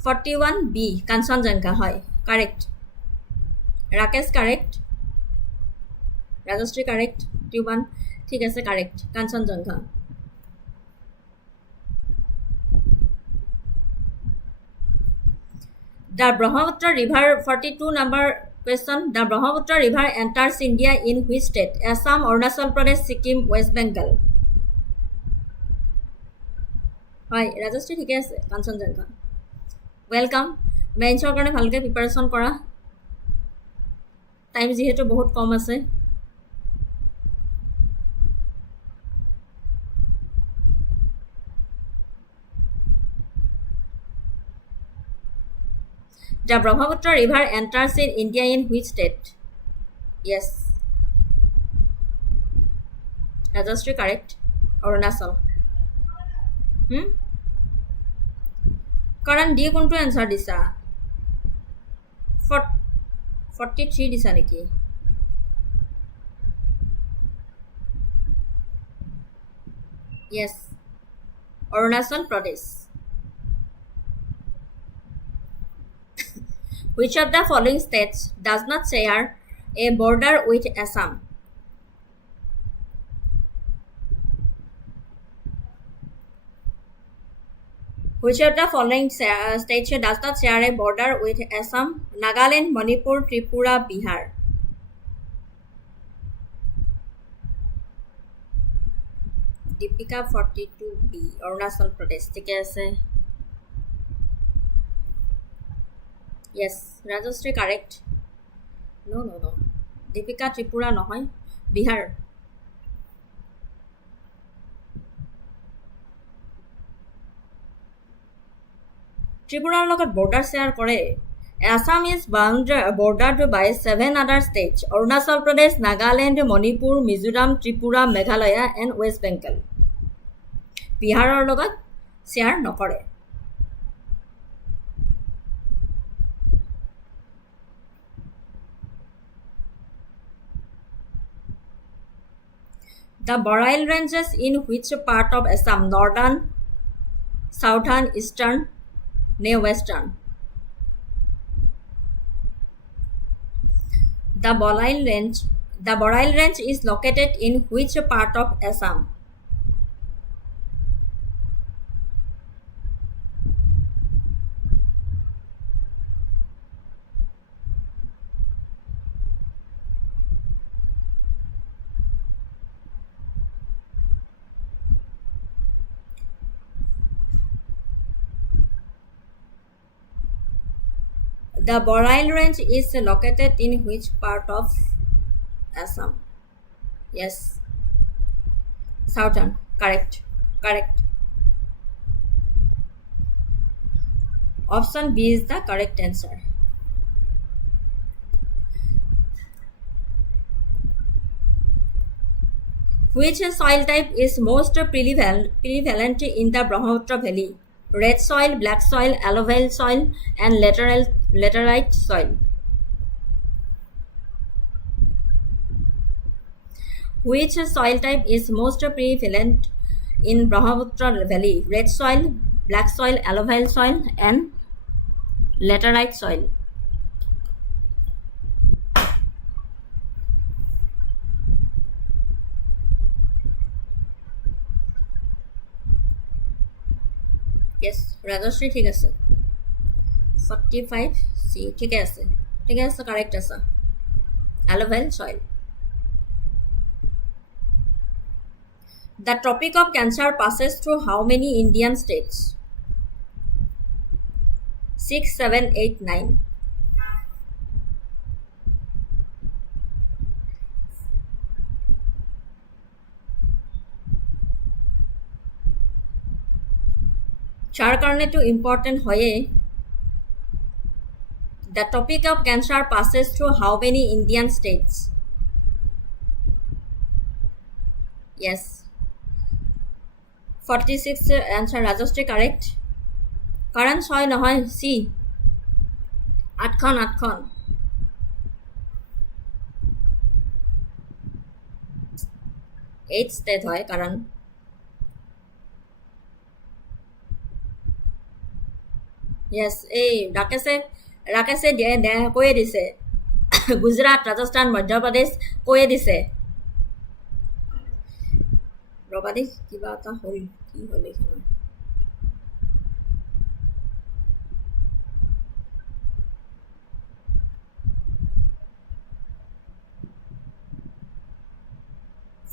41 B, কাঞ্চনজংঘা হয় correct. Rakesh correct, Rajashree correct, 41 ঠিক আছে correct, Kanchenjunga. The Brahmaputra River, 42 number question. The Brahmaputra River enters India in which state? Assam, Arunachal Pradesh, Sikkim, West Bengal. হয় ৰাজশ্ৰী ঠিকে আছে, কাঞ্চনজংঘা. ৱেলকাম. মেইনছৰ কাৰণে ভালকৈ প্ৰিপাৰেশ্যন কৰা, টাইম যিহেতু বহুত কম আছে. The Brahmaputra River enters in India in which state? Yes. Rajashri correct. Arunachal. Karan D কোনটো answer দিছা? 43 দিছা নেকি? Yes, Arunachal Pradesh. Which of the following states does not share a border with Assam? Which of the following states does not share a border with Assam? Nagaland, Manipur, Tripura, Bihar. Deepika 42B, Arunachal Pradesh. ঠিকে আছে. Yes, Rajasthan correct. No. Deepika Tripura নহয়. Bihar. Tripuraৰ লগত border share কৰে. Assam is bordered by 7 other states: Arunachal Pradesh, Nagaland, Manipur, Mizoram, Tripura, Meghalaya, and West Bengal. বিহাৰৰ লগত share নকৰে. The Boreal ranges in which part of Assam? Northern, southern, eastern, ne western? The Boreal range is located in which part of Assam? The Boreal range is located in which part of Assam? Yes, southern. Correct. Option B is the correct answer. Which soil type is most prevalent in the Brahmaputra Valley? Red soil, black soil, alluvial soil, and laterite soil. Which soil type is most prevalent in Brahmaputra Valley? Red soil, black soil, alluvial soil, and laterite soil. Yes, Rajasthan ঠিক আছে. 45C ঠিক আছে. Correct আছে. Alluvial soil. The Tropic of Cancer passes through how many Indian states? 6, 7, 8, 9. চাৰ কাৰণেতো important হয়ে. The Tropic of Cancer passes through how many Indian states? Yes, 46 answer Rajasthan correct. কাৰণ 6 নহয়, C 8খন 8 state হয় কাৰণ Yes, ৰাকেশে কৈয়ে দিছে. গুজৰাট, ৰাজস্থান, মধ্যপ্ৰদেশ কৈয়ে দিছে. ৰবা দেই, কিবা এটা হ'ল. কি হ'ল এইখন?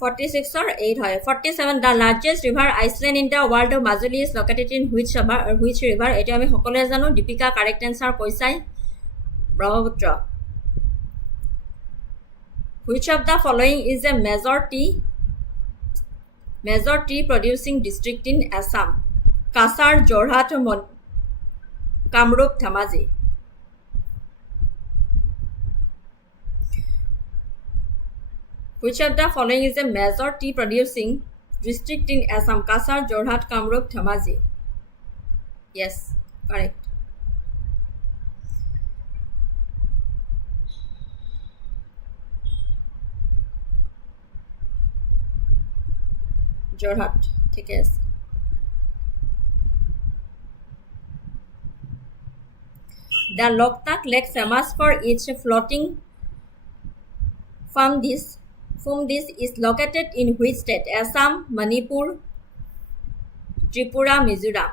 (46 or 8 হয়. 47 The largest river Iceland in the world, Majuli is located in which river? এটা আমি সকলোৱে জানো. দীপিকা কারেক্ট আনসার কৈছাই, Brahmaputra. Which of the following is a major tea producing district in Assam? Kasar, Jorhat, Kamrup, Dhemaji. Which of the following is a major tea producing district in Assam? Kasar, Jorhat, Kamrup, Dhemaji. Yes, correct. Jorhat ঠিকে আছে The Loktak Lake famous for its floating from this is located in which state? Assam, Manipur, Tripura, Mizoram.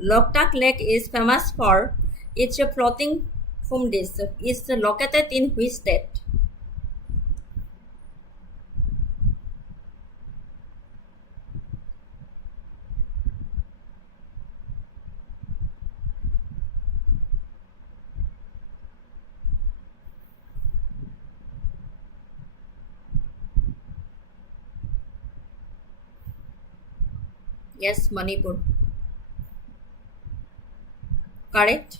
Loktak Lake is famous for its floating from this is located in which state? Yes, Manipur. Correct.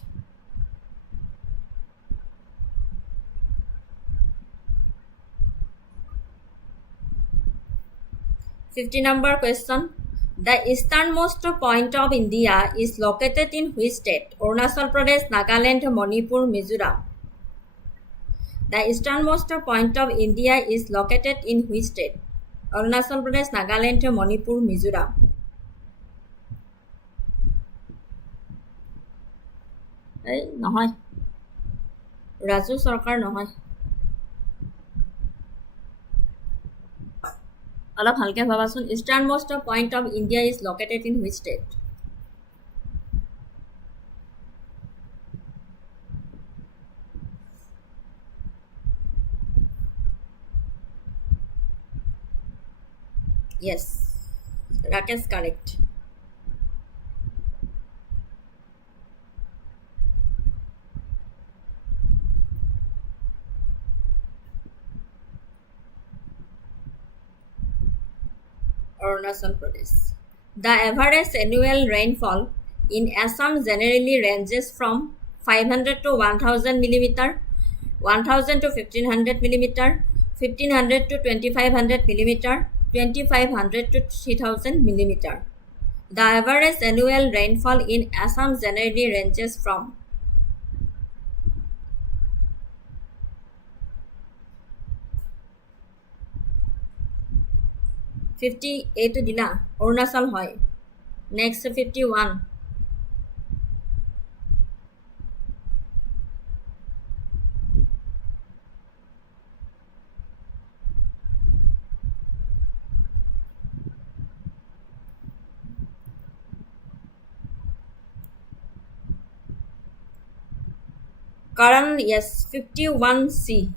$50 question. The easternmost point of India is located in which state? Arunachal Pradesh, Nagaland, Manipur, Mizoram. The easternmost point of India is located in which state? Arunachal Pradesh, Nagaland, Manipur, Mizoram. এই নহয় ৰাজু চৰকাৰ নহয় অলপ ভালকে ভাবাচোন easternmost point of India is located in which state yes Rakesh correct Arunachal Pradesh. The average annual rainfall in Assam generally ranges from 500 to 1000 millimeter, 1000 to 1500 millimeter, 1500 to 2500 millimeter, 2500 to 3000 millimeter. The average annual rainfall in Assam generally ranges from 58 to Dila, Arunachal hoy. Next 51. Karan, yes, 51C.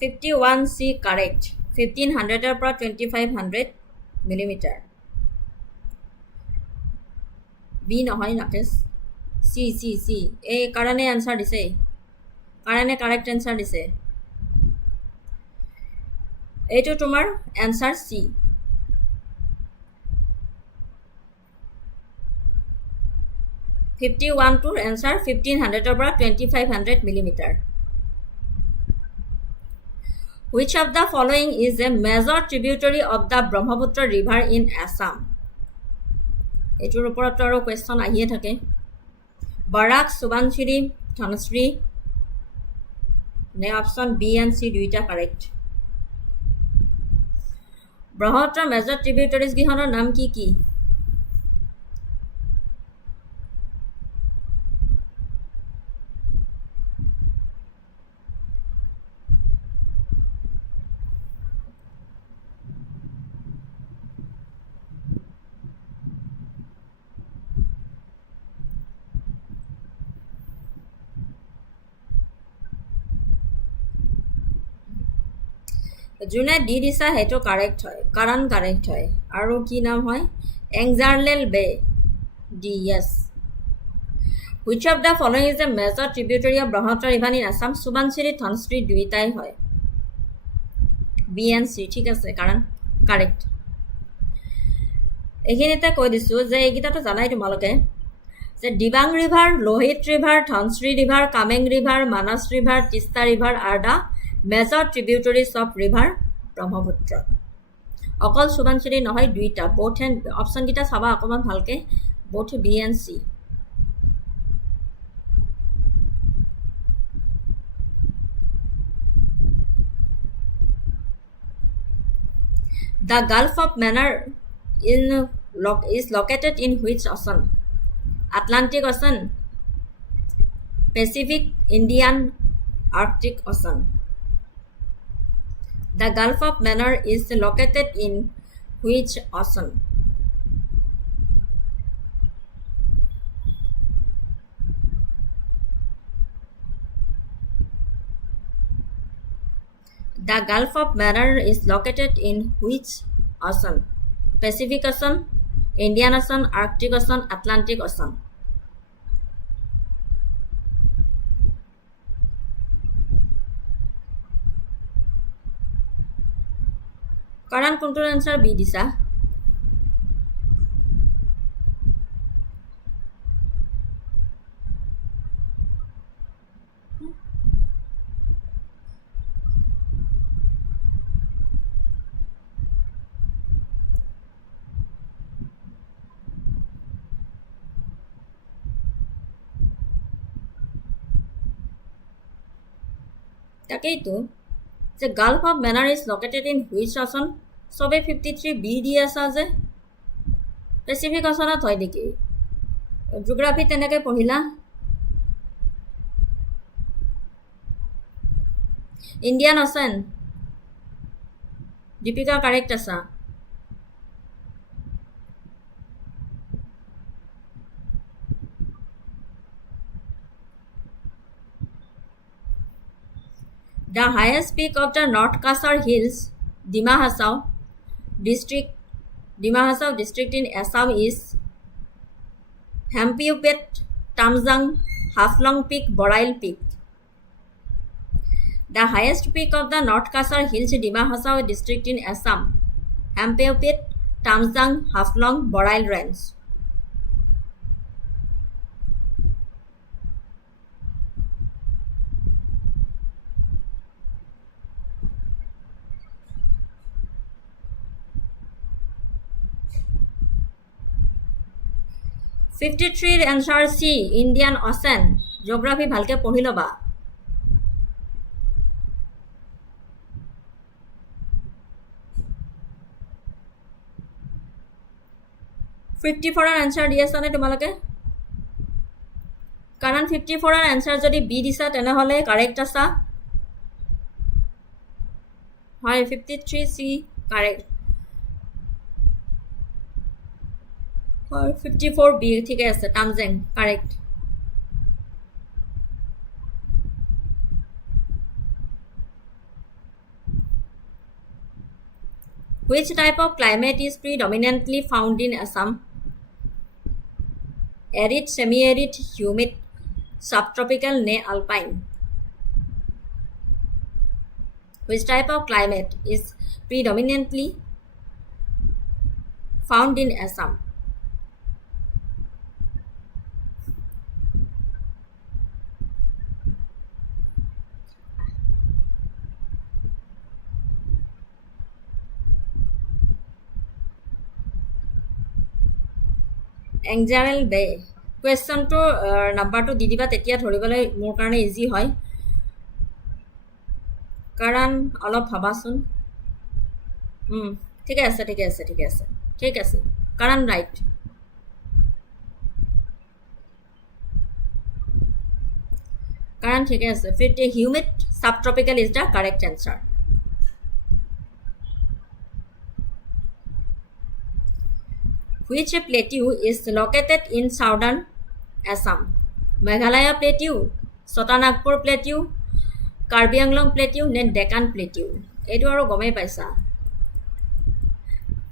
51C correct. 1500 or 2500 millimeter. B নহয় Rakesh. C. A Karane answer dise. Karane correct answer dise. এইটো তোমাৰ answer C. $51 to answer 1500 or 2500 millimeter. Which of the following is a major tributary of the Brahmaputra river in Assam? এটোৰ ওপৰত আৰু question আহিয়ে থাকে Barak, Subansiri, Dhanasri নে option B and C দুইটা correct Brahmaputra major tributaries গিহনৰ নাম কি কি যোনে দি দিছা হেটো কারেক্ট হয় কারণ কারেক্ট হয় আৰু কি নাম হয় এংজাৰলেল বে D yes which of the following is the major tributary of Brahmaputra river in Assam Subansiri Dhanasri দুইটাই হয় B and C ঠিক আছে কারণ কারেক্ট এখিনিতে কৈ দিছো যে এইগিটাটো জানাই তোমালোকে যে Dibang river Lohit river Dhanashree river Kameng river Manas river Teesta river are the major tributaries of river Brahmaputra অকল সুবানশ্ৰী নহয় দুইটা both and option গিটা চাবা অকমান ভালকে both B and C The Gulf of Mannar is located in which ocean? Atlantic Ocean, Pacific, Indian, Arctic Ocean. The Gulf of Mannar is located in which ocean? The Gulf of Mannar is located in which ocean? Pacific Ocean, Indian Ocean, Arctic Ocean, Atlantic Ocean. Karan kuntur answer B disa. তাকেইতো যে Gulf of Mannar is located in which ocean? সবে 53 B দি আছে যে Pacific Oceanত হয় নেকি? Geography তেনেকৈ পঢ়িলা? Indian Ocean. Deepika correct asa. The highest peak of the North Kasar Hills, Dima Hasao district in Assam is Hampiupet, Tamjang, Haflong Peak, Borail Peak. The highest peak of the North Kasar Hills, Dima Hasao district in Assam, Hampiupet, Tamjang, Haflong, Borail Range. (53) answer C, Indian Ocean. Geography ভালকে পঢ়ি লবা. (54) answer দি আছানে তোমালোকে? কাৰণ 54 answer যদি B দিছা তেনেহলে correct আছা. হয় 53 C কাৰেক্ট. 54 B ঠিকে আছে তামজেং correct. Which type of climate is predominantly found in Assam? Arid, semi-arid, humid, subtropical, ne alpine. Which type of climate is predominantly found in Assam? এংজাৰেল বে কুৱেশ্যনটো নাম্বাৰটো দি দিবা তেতিয়া ধৰিবলৈ মোৰ কাৰণে ইজি হয় কাৰণ অলপ ভাবাচোন ঠিকে আছে ঠিকে আছে ঠিকে আছে ঠিক আছে কাৰণ ৰাইট কাৰণ ঠিকে আছে 50 humid subtropical is the correct answer. Which plateau is located in southern Assam? Meghalaya Plateau, Chotanagpur Plateau, Karbi Anglong Plateau, ne Deccan Plateau. Etu aru gomei paisa.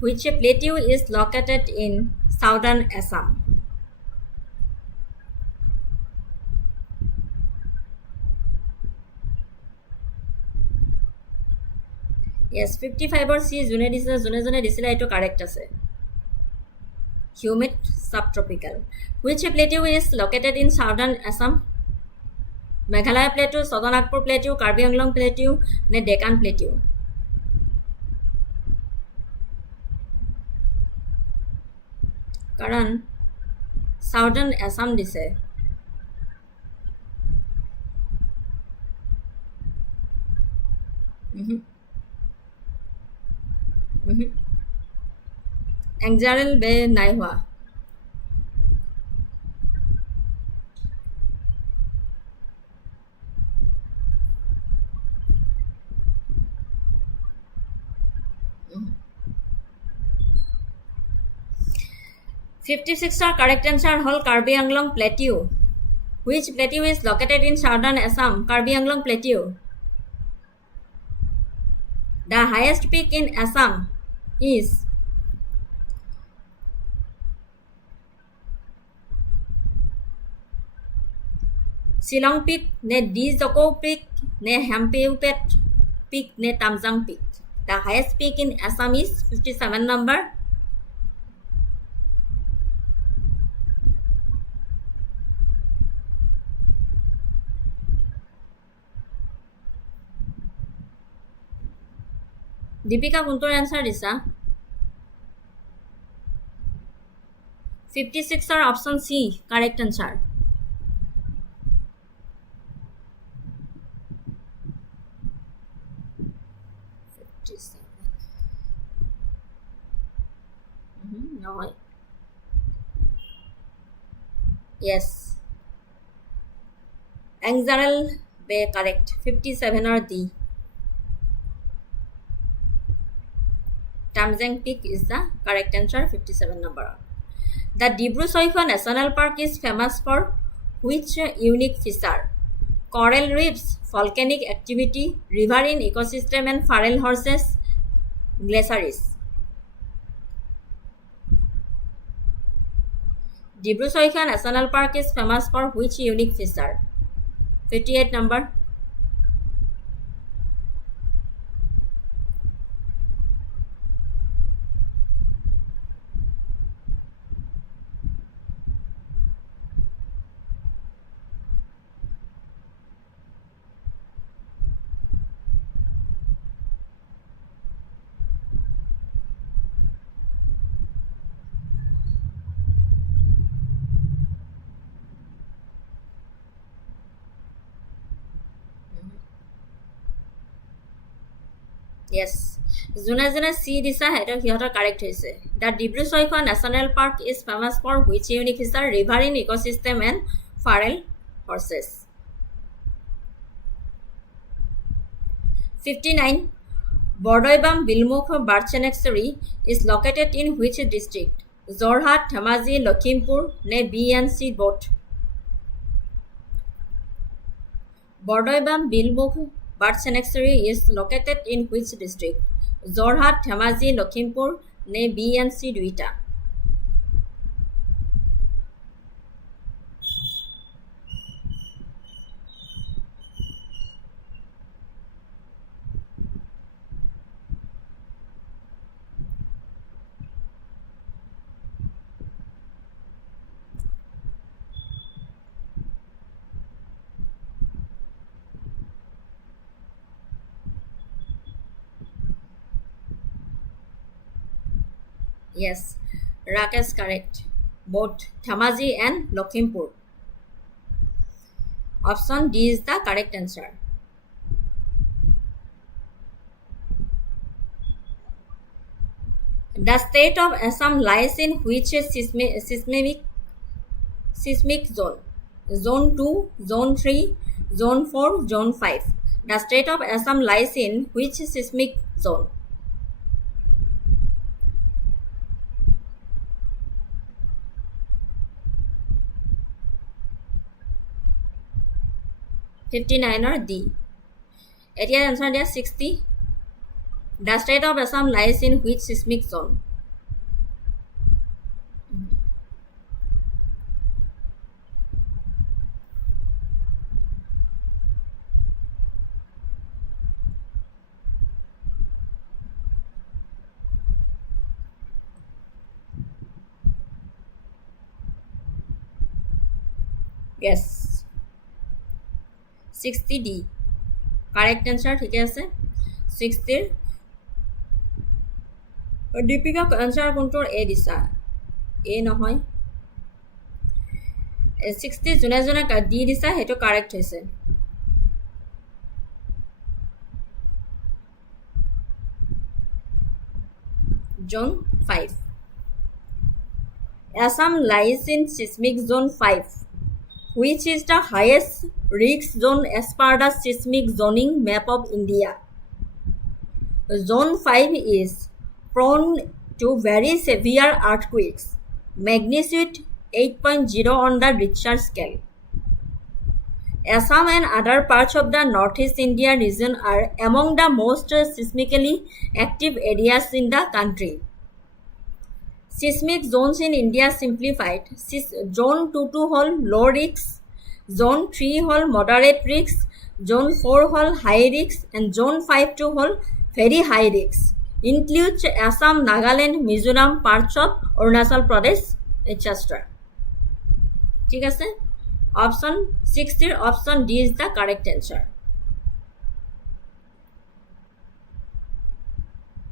Which plateau is located in southern Assam? Yes, 55 or C june disila etu correct ase. Humid subtropical. Which plateau is located in southern Assam? Meghalaya Plateau, Chotanagpur Plateau, Karbi Anglong Plateau, ne Deccan Plateau. Karan southern Assam dise. এংজাৰেল বে নাই হোৱা 56 correct answer হল Karbi Anglong প্লেটিউ which plateau is located in southern Assam Karbi Anglong plateau the highest peak in Assam is Shillong peak ne Dizoko peak ne Hampeupet peak ne Tamjang peak the highest peak in Assam is 57 number Deepika কোনটোৰ answer দিছা 56 or option C correct answer 57 no yes Angzaral Bay correct 57 or D Tamjang Peak is the correct answer 57 number. The Dibru-Soikhwa National Park is famous for which unique feature? Coral reefs, volcanic activity, riverine ecosystem and feral horses, glaciers. Dibru-Soikhwa National Park is famous for which unique feature? 58 number. Yes. Juna C disa heto hiota correct hoise. The Dibru-Soikhwa National Park is famous for which unique feature? Riverine ecosystem and feral horses. 59. Bordoibam Bilmukh Bird Sanctuary is located in which district? Jorhat, Dhemaji, Lakhimpur, ne B and C both. Bordoibam Bilmukh Bird Sanctuary is located in which district? Jorhat, Dhemaji, Lakhimpur, ne B and C duita. Yes, Rakesh correct. Both Dhemaji and Lakhimpur. Option D is the correct answer. The state of Assam lies in which seismic zone? Zone 2, Zone 3, Zone 4, Zone 5. The state of Assam lies in which seismic zone? $59 or D. Area answer there 60. The state of Assam lies in which seismic zone? Yes. 60D. Correct answer ঠিক আছে 60 Deepika answer কোনটোৰ A দিছা A নহয় 60 জুনে জুনে D দিছা হেটো correct হৈছে Zone 5. Assam lies in seismic zone 5, which is the highest risk zone as per the seismic zoning map of India. Zone 5 is prone to very severe earthquakes, magnitude 8.0 on the Richter scale. Assam and other parts of the Northeast India region are among the most seismically active areas in the country. Seismic zones in India simplified: Zone 2 to hold low risk, Zone 3 hold moderate risk, Zone 4 hold high risk, and Zone 5 to hold very high risk. Includes Assam, Nagaland, Mizoram, parts of Arunachal Pradesh, etc. ঠিক আছে? Option 60, option D is the correct answer.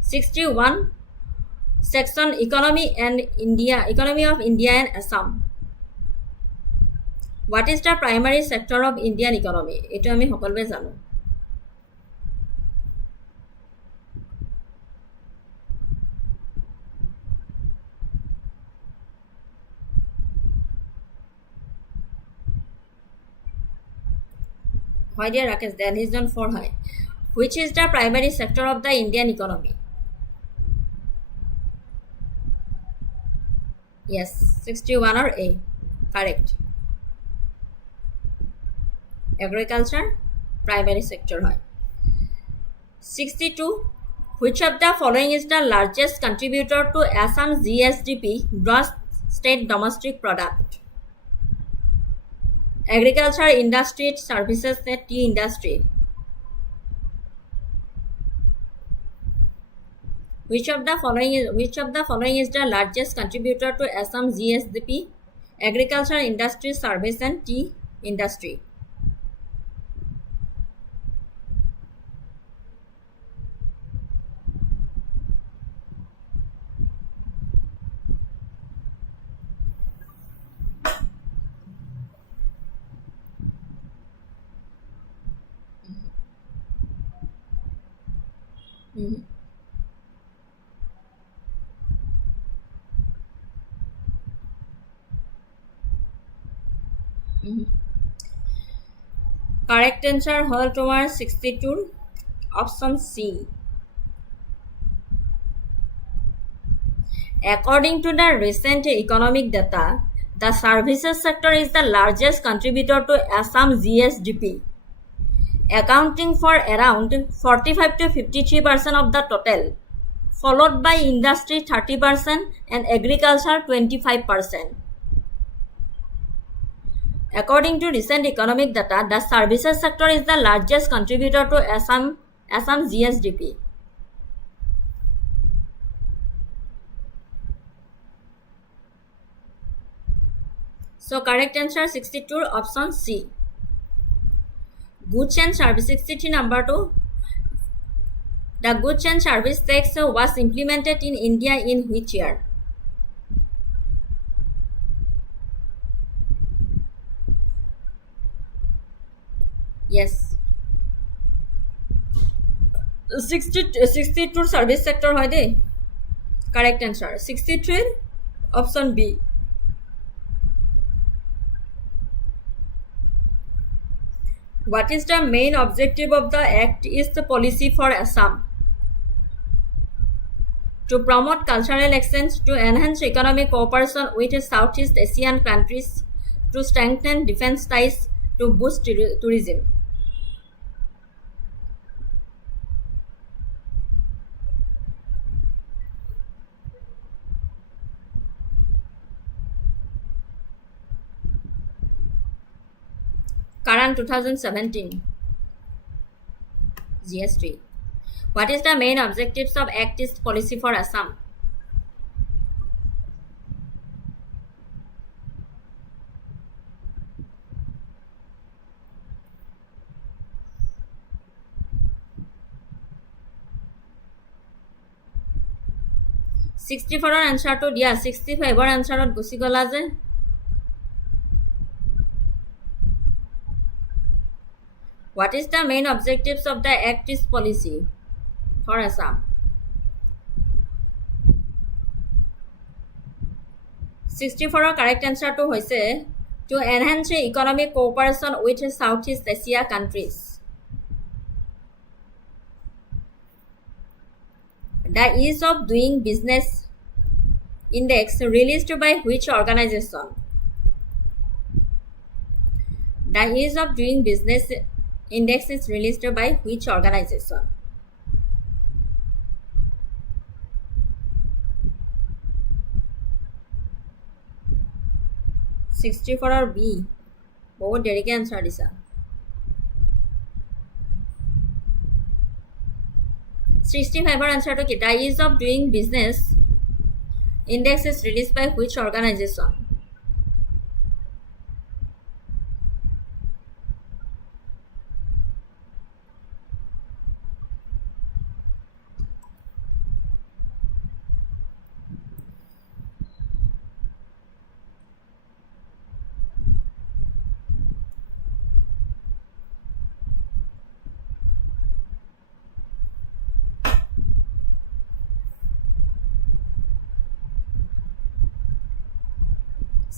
61. Section Economy of India and Assam. What is the primary sector of Indian economy? Eto ami hokolbe jano. Hoy dear Rakesh, then is done for high. Which is the primary sector of the Indian economy? Yes, 61 or A. Correct. Agriculture, primary sector. 62. Which of the following is the largest contributor to Assam's GSDP, gross state domestic product? Agriculture, industry, services, tea industry. Which of the following is the largest contributor to Assam GSDP? Agriculture, industry, service, and tea industry. Mm-hmm. Mm-hmm. Correct answer hol tomar 62, option C. According to the recent economic data, the services sector is the largest contributor to Assam GSDP, accounting for around 45 to 53% of the total, followed by industry 30% and agriculture 25%. According to recent economic data, the services sector is the largest contributor to Assam GSDP. So correct answer 62, option C. Goods and service 63 number 2. The goods and service tax was implemented in India in which year? Yes. 62 service sector hoy de. Correct answer 63, option B. What is the main objective of the Act is the policy for Assam? To promote cultural exchange, to enhance economic cooperation with Southeast Asian countries, to strengthen defense ties, to boost tourism. Current 2017 GST. What is the main objectives of Act East policy for Assam? $64 answer to dia 65 answer gusi gola je. What is the main objectives of the Act East policy for Assam? 64 correct answer to hoise to enhance economic cooperation with Southeast Asia countries. The ease of doing business index released by which organization? The ease of doing business index is released by which organization? 64 or B? বহুত দেৰিকে answer দিছা। 65 or answer to ki the ease of doing business index is released by which organization?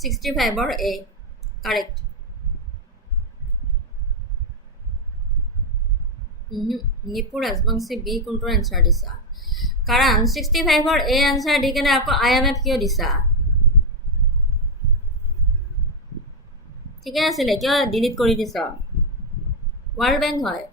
$65 or A? Correct. Nipur Asbangsi B কোনটো answer দিছা? কাৰণ 65 or A answer দি কেনে আকৌ IMF কিয় দিছা? ঠিকে আছিলে কিয় ডিলিট কৰি দিছা? World Bank হয়।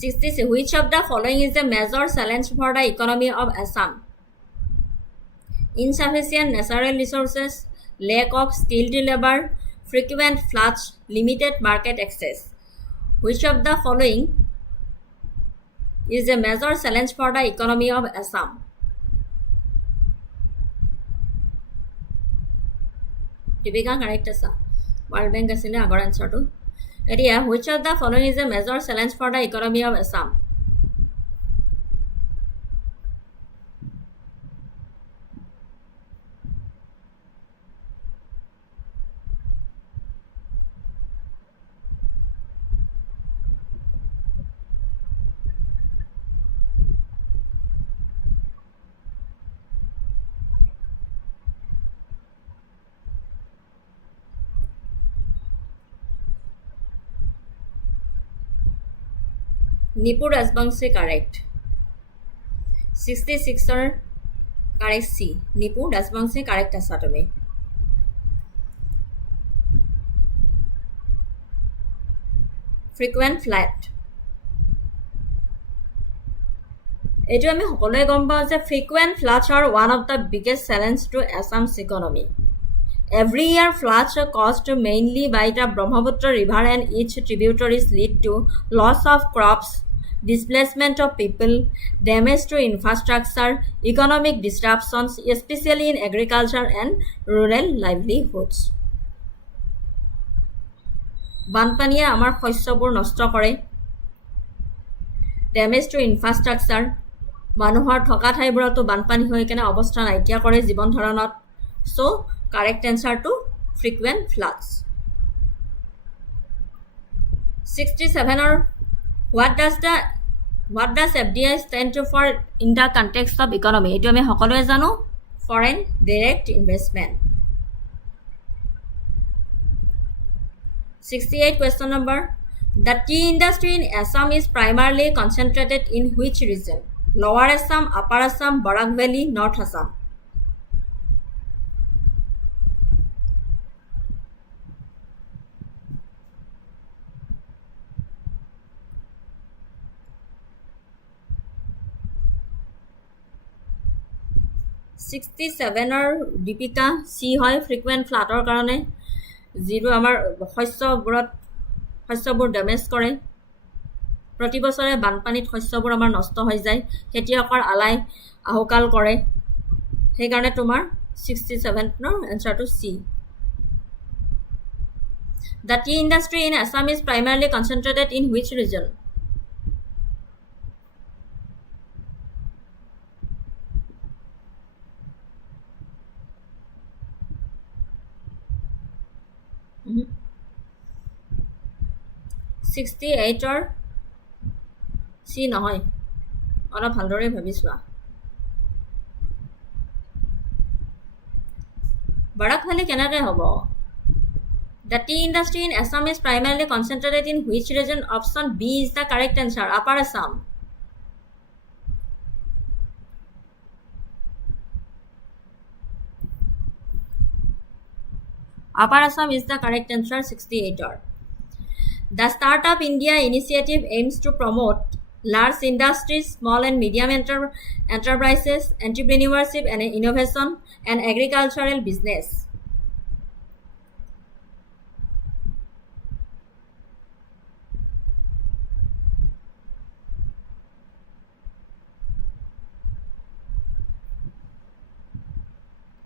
66 which of the following is a major challenge for the economy of Assam? Insufficient natural resources, lack of skilled labor, frequent floods, limited market access. Which of the following is a major challenge for the economy of Assam? Deepika correct asa. World Bank asile agor answer to. Etia which of the following is a major challenge for the economy of Assam? Nipur Asbangsi correct. 66 or correct C. Nipur Asbangsi correct asa tumi. Frequent flood. এটো আমি সকলোৱে গম পাওঁ যে frequent floods are one of the biggest challenge to Assam's economy. Every year floods are caused mainly by the Brahmaputra river and its tributaries lead to loss of crops, displacement of people, damage to infrastructure, economic disruptions, especially in agriculture and rural livelihoods. বানপানীয়ে আমাৰ শস্যবোৰ নষ্ট কৰে। Damage to infrastructure মানুহৰ থকা ঠাইবোৰতো বানপানী হৈ কেনে অৱস্থা নাইকিয়া কৰে জীৱন ধাৰণত। So correct answer two frequent floods. 67 or what does FDI stand for in the context of economy? এটো আমি সকলোৱে জানো foreign direct investment. 68 question number. The tea industry in Assam is primarily concentrated in which region? Lower Assam, Upper Assam, Barak Valley, North Assam. $67 or Deepika C হয় frequent floodৰ কাৰণে যিটো আমাৰ শস্যবোৰ damage কৰে। প্ৰতি বছৰে বানপানীত শস্যবোৰ আমাৰ নষ্ট হৈ যায়, খেতিয়কৰ আলাই আহুকাল কৰে। সেই কাৰণে তোমাৰ 67 ৰ আনসাৰটো C. The tea industry in Assam is primarily concentrated in which region? Mm-hmm. 68 or চি নহয় অলপ ভালদৰে ভাবি চোৱা Barak Valley কেনেকৈ হ'ব The tea industry in Assam is primarily concentrated in which region? Option B is the correct answer. Upper Assam. Upper Assam is the correct answer. 68 or. The Startup India initiative aims to promote large industries, small and medium enterprises, entrepreneurship and innovation, and agricultural business.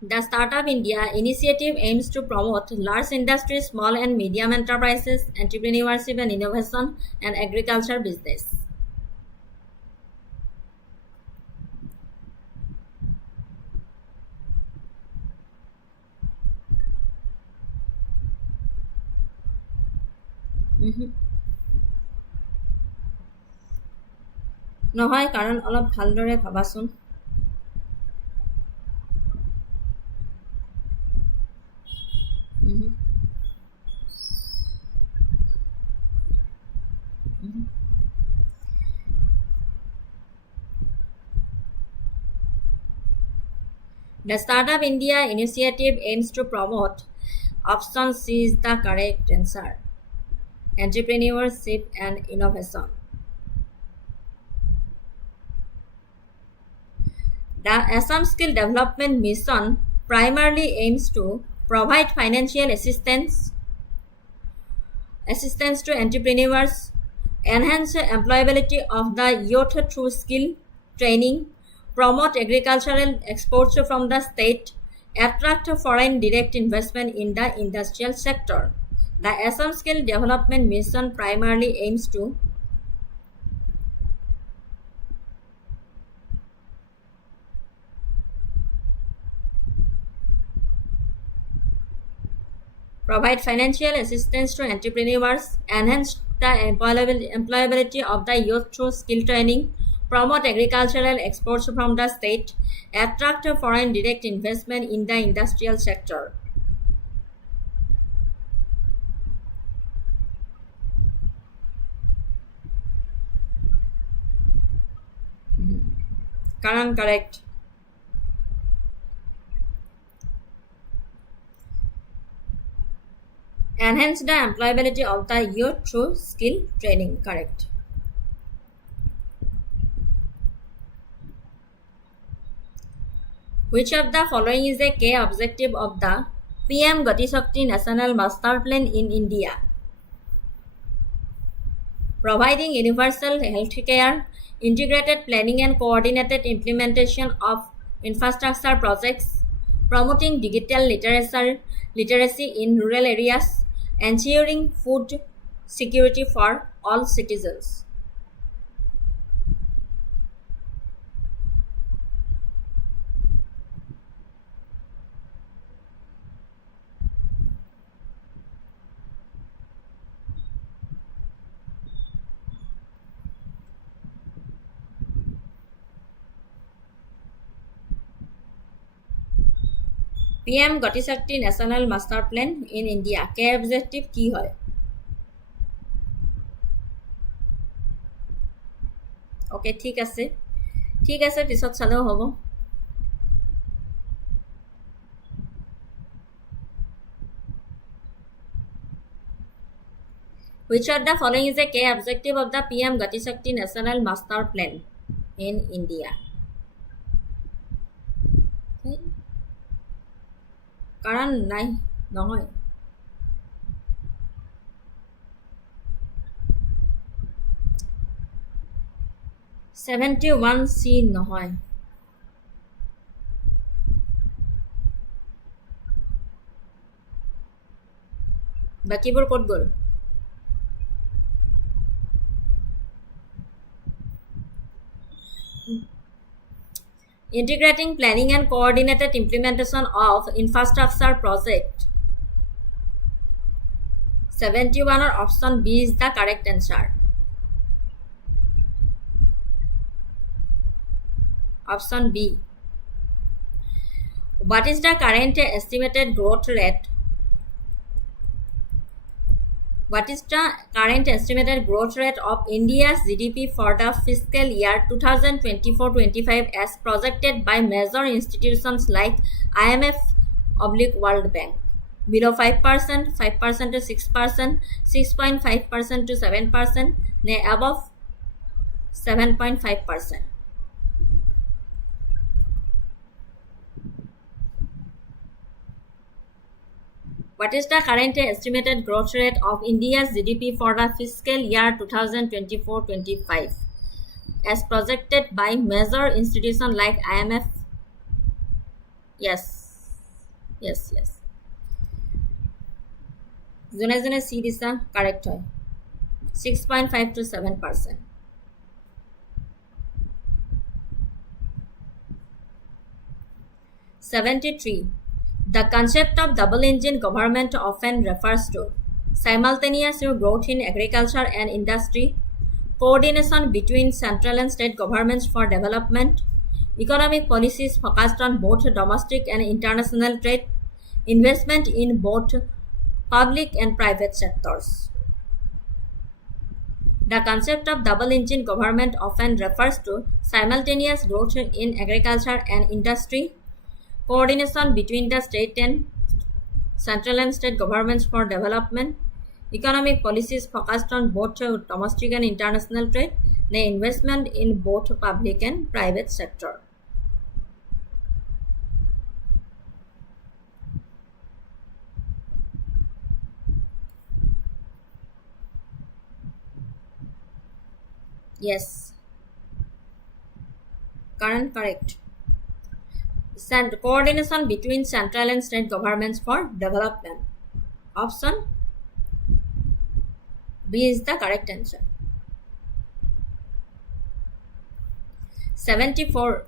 The Startup India initiative aims to promote large industries, small and medium enterprises, entrepreneurship and innovation, and agriculture business. নহয় কাৰণ অলপ ভালদৰে ভাবাচোন The Startup India initiative aims to promote option C is the correct answer. Entrepreneurship and innovation. The Assam Skill Development Mission primarily aims to provide financial assistance to entrepreneurs, enhance employability of the youth through skill training, promote agricultural exports from the state, attract foreign direct investment in the industrial sector. The Assam Skill Development Mission primarily aims to provide financial assistance to entrepreneurs, enhance the employability of the youth through skill training, promote agricultural exports from the state, attract foreign direct investment in the industrial sector. Karan correct. Enhance the employability of the youth through skill training. Correct. Which of the following is a key objective of the PM Gati Shakti National Master Plan in India? Providing universal health care, integrated planning and coordinated implementation of infrastructure projects, promoting digital literacy in rural areas, ensuring food security for all citizens. PM Gati Shakti National Master Plan in India. Key objective কি হয়? ওকে ঠিক আছে পিছত চালেও হ'ব Which of the following is a key objective of the PM Gati Shakti National Master Plan in India? কাৰণ নাই নহয় $71C নহয় বাকিবোৰ ক'ত গ'ল Integrating planning and coordinated implementation of infrastructure project. 71 or option B is the correct answer. Option B. What is the current estimated growth rate? What is the current estimated growth rate of India's GDP for the fiscal year 2024-25 as projected by major institutions like IMF/World Bank? Below 5%, 5% to 6%, 6.5% to 7%, above 7.5%. What is the current estimated growth rate of India's GDP for the fiscal year 2024-25 as projected by major institutions like IMF? Yes. Jone C disa correct hoy. 6.5 to 7%. 73. The concept of double-engine government often refers to simultaneous growth in agriculture and industry, coordination between central and state governments for development, economic policies focused on both domestic and international trade, investment in both public and private sectors. The concept of double-engine government often refers to simultaneous growth in agriculture and industry, coordination between the state and central and state governments for development, economic policies focused on both domestic and international trade, and investment in both public and private sector. Yes. Correct. Coordination between central and state governments for development. Option B is the correct answer. 74.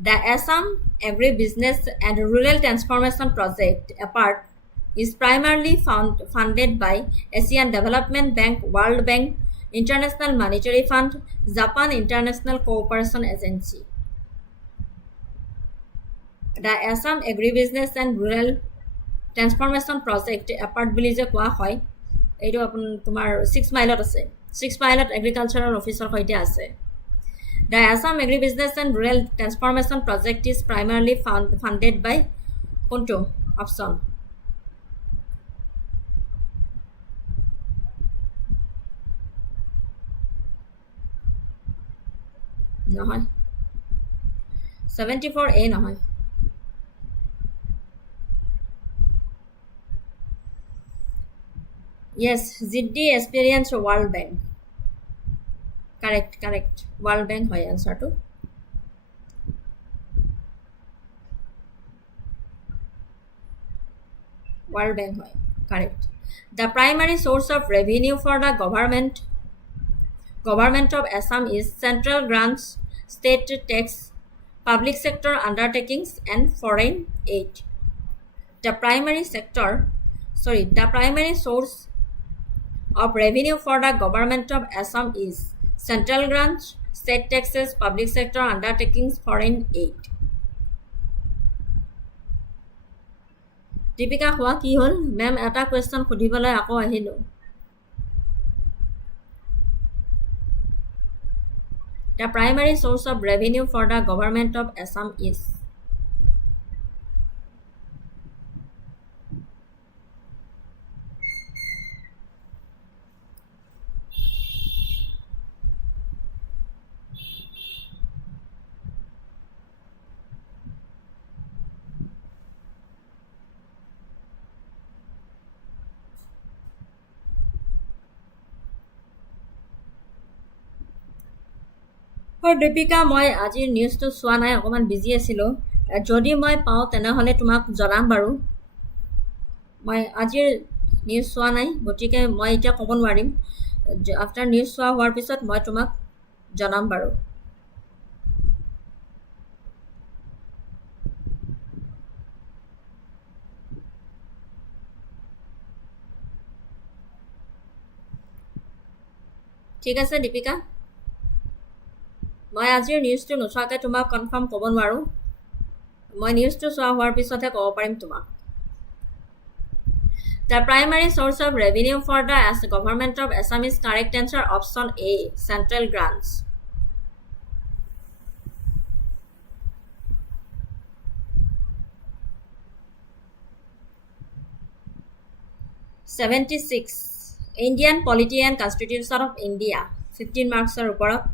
The Assam Agribusiness and Rural Transformation Project (APART) is primarily funded by Asian Development Bank, World Bank, International Monetary Fund, Japan International Cooperation Agency. The Assam Agribusiness and Rural Transformation Project APART বুলি যে কোৱা হয় এইটো তোমাৰ 6 মাইলত আছে 6 মাইলত agricultural অফিচৰ সৈতে আছে The Assam Agribusiness and Rural Transformation Project is primarily funded by কোনটো অপচন নহয় 74A নহয় Yes, ZD Experience World Bank. Correct. World Bank hoy answer to. World Bank hoy. Correct. The primary source of revenue for the government of Assam is central grants, state tax, public sector undertakings, and foreign aid. The primary source of revenue for the government of Assam is central grants, state taxes, public sector undertakings, foreign aid. Deepika হোৱা কি হল মেম এটা question খুদিবলৈ আকৌ আহিলো The primary source of revenue for the government of Assam is Deepika মই আজিৰ নিউজটো চোৱা নাই অকমান বিজি আছিলো যদি মই পাও তেনেহলে তোমাক জনাম বাৰু মই আজিৰ নিউজ চোৱা নাই গতিকে মই এটা ক'ব নোৱাৰিম আফটাৰ নিউজ চোৱা হোৱাৰ পিছত মই তোমাক জনাম বাৰু ঠিক আছে দীপিকা মই আজিৰ নিউজটো নোচোৱাকৈ তোমাক কনফাৰ্ম ক'ব নোৱাৰোঁ মই নিউজটো চোৱা হোৱাৰ পিছতহে ক'ব পাৰিম তোমাক The primary source of revenue for the government of Assam is correct answer option A, central grants. (76) Indian Polity and Constitution of India. 15 marks are upar.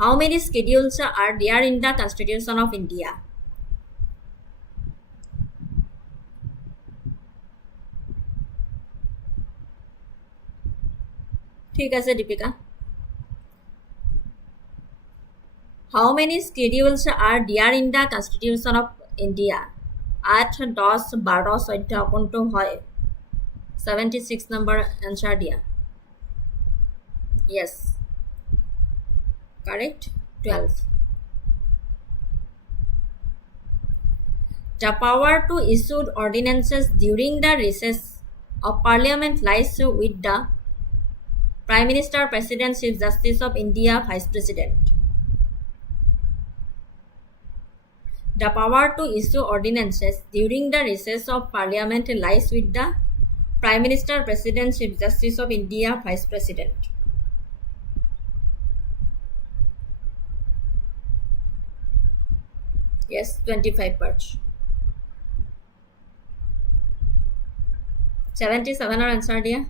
How many schedules are there in the Constitution of India? ঠিক আছে Deepika How many schedules are there in the Constitution of India? 8, 10, 12, 14 কোনটো হয় 76 number answer দিয়া Yes correct 12 The power to issue ordinances during the recess of Parliament lies with the Prime Minister, President, Chief Justice of India, Vice President. The power to issue ordinances during the recess of Parliament lies with the Prime Minister, President, Chief Justice of India, Vice President. Yes, 25 parts. 77 are answer dia.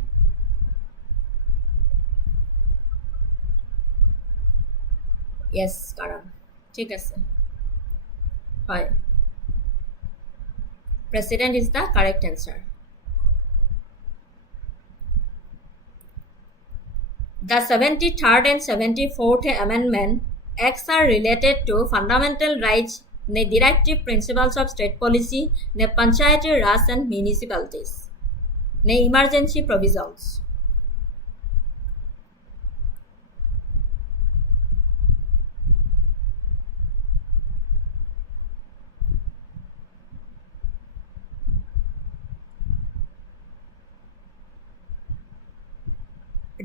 Yes, karan. ঠিক আছে হয় President is the correct answer. The 73rd and 74th Amendment Acts are related to fundamental rights, the directive principles of state policy, the Panchayati Raj and municipalities, the emergency provisions.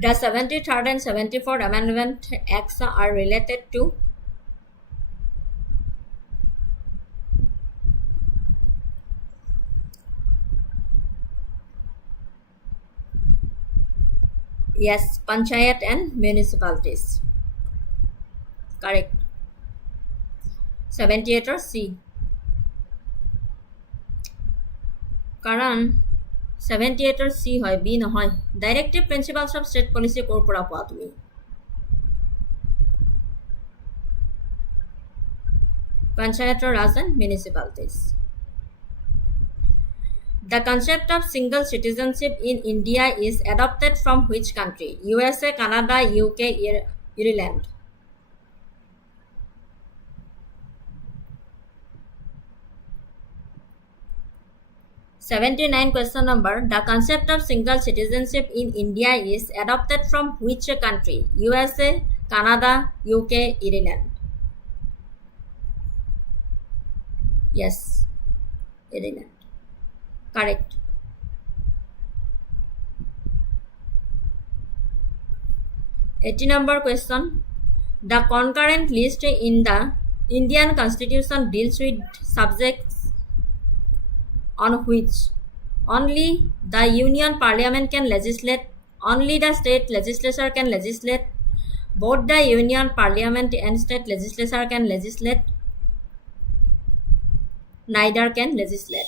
The 73rd and 74th Amendment Acts are related to Yes, Panchayat and municipalities. Correct. 78 or C. Karan 78 or C hoy B nohoy. Directive principles of state policy kor pora poa tumi. Panchayat or Raj and municipalities. The concept of single citizenship in India is adopted from which country? USA, Canada, UK, Ireland. (79) question number. The concept of single citizenship in India is adopted from which country? USA, Canada, UK, Ireland. Yes, Ireland. Correct. (80) question. The concurrent list in the Indian Constitution deals with subjects on which only the Union Parliament can legislate, only the state legislature can legislate, both the Union Parliament and state legislature can legislate, neither can legislate.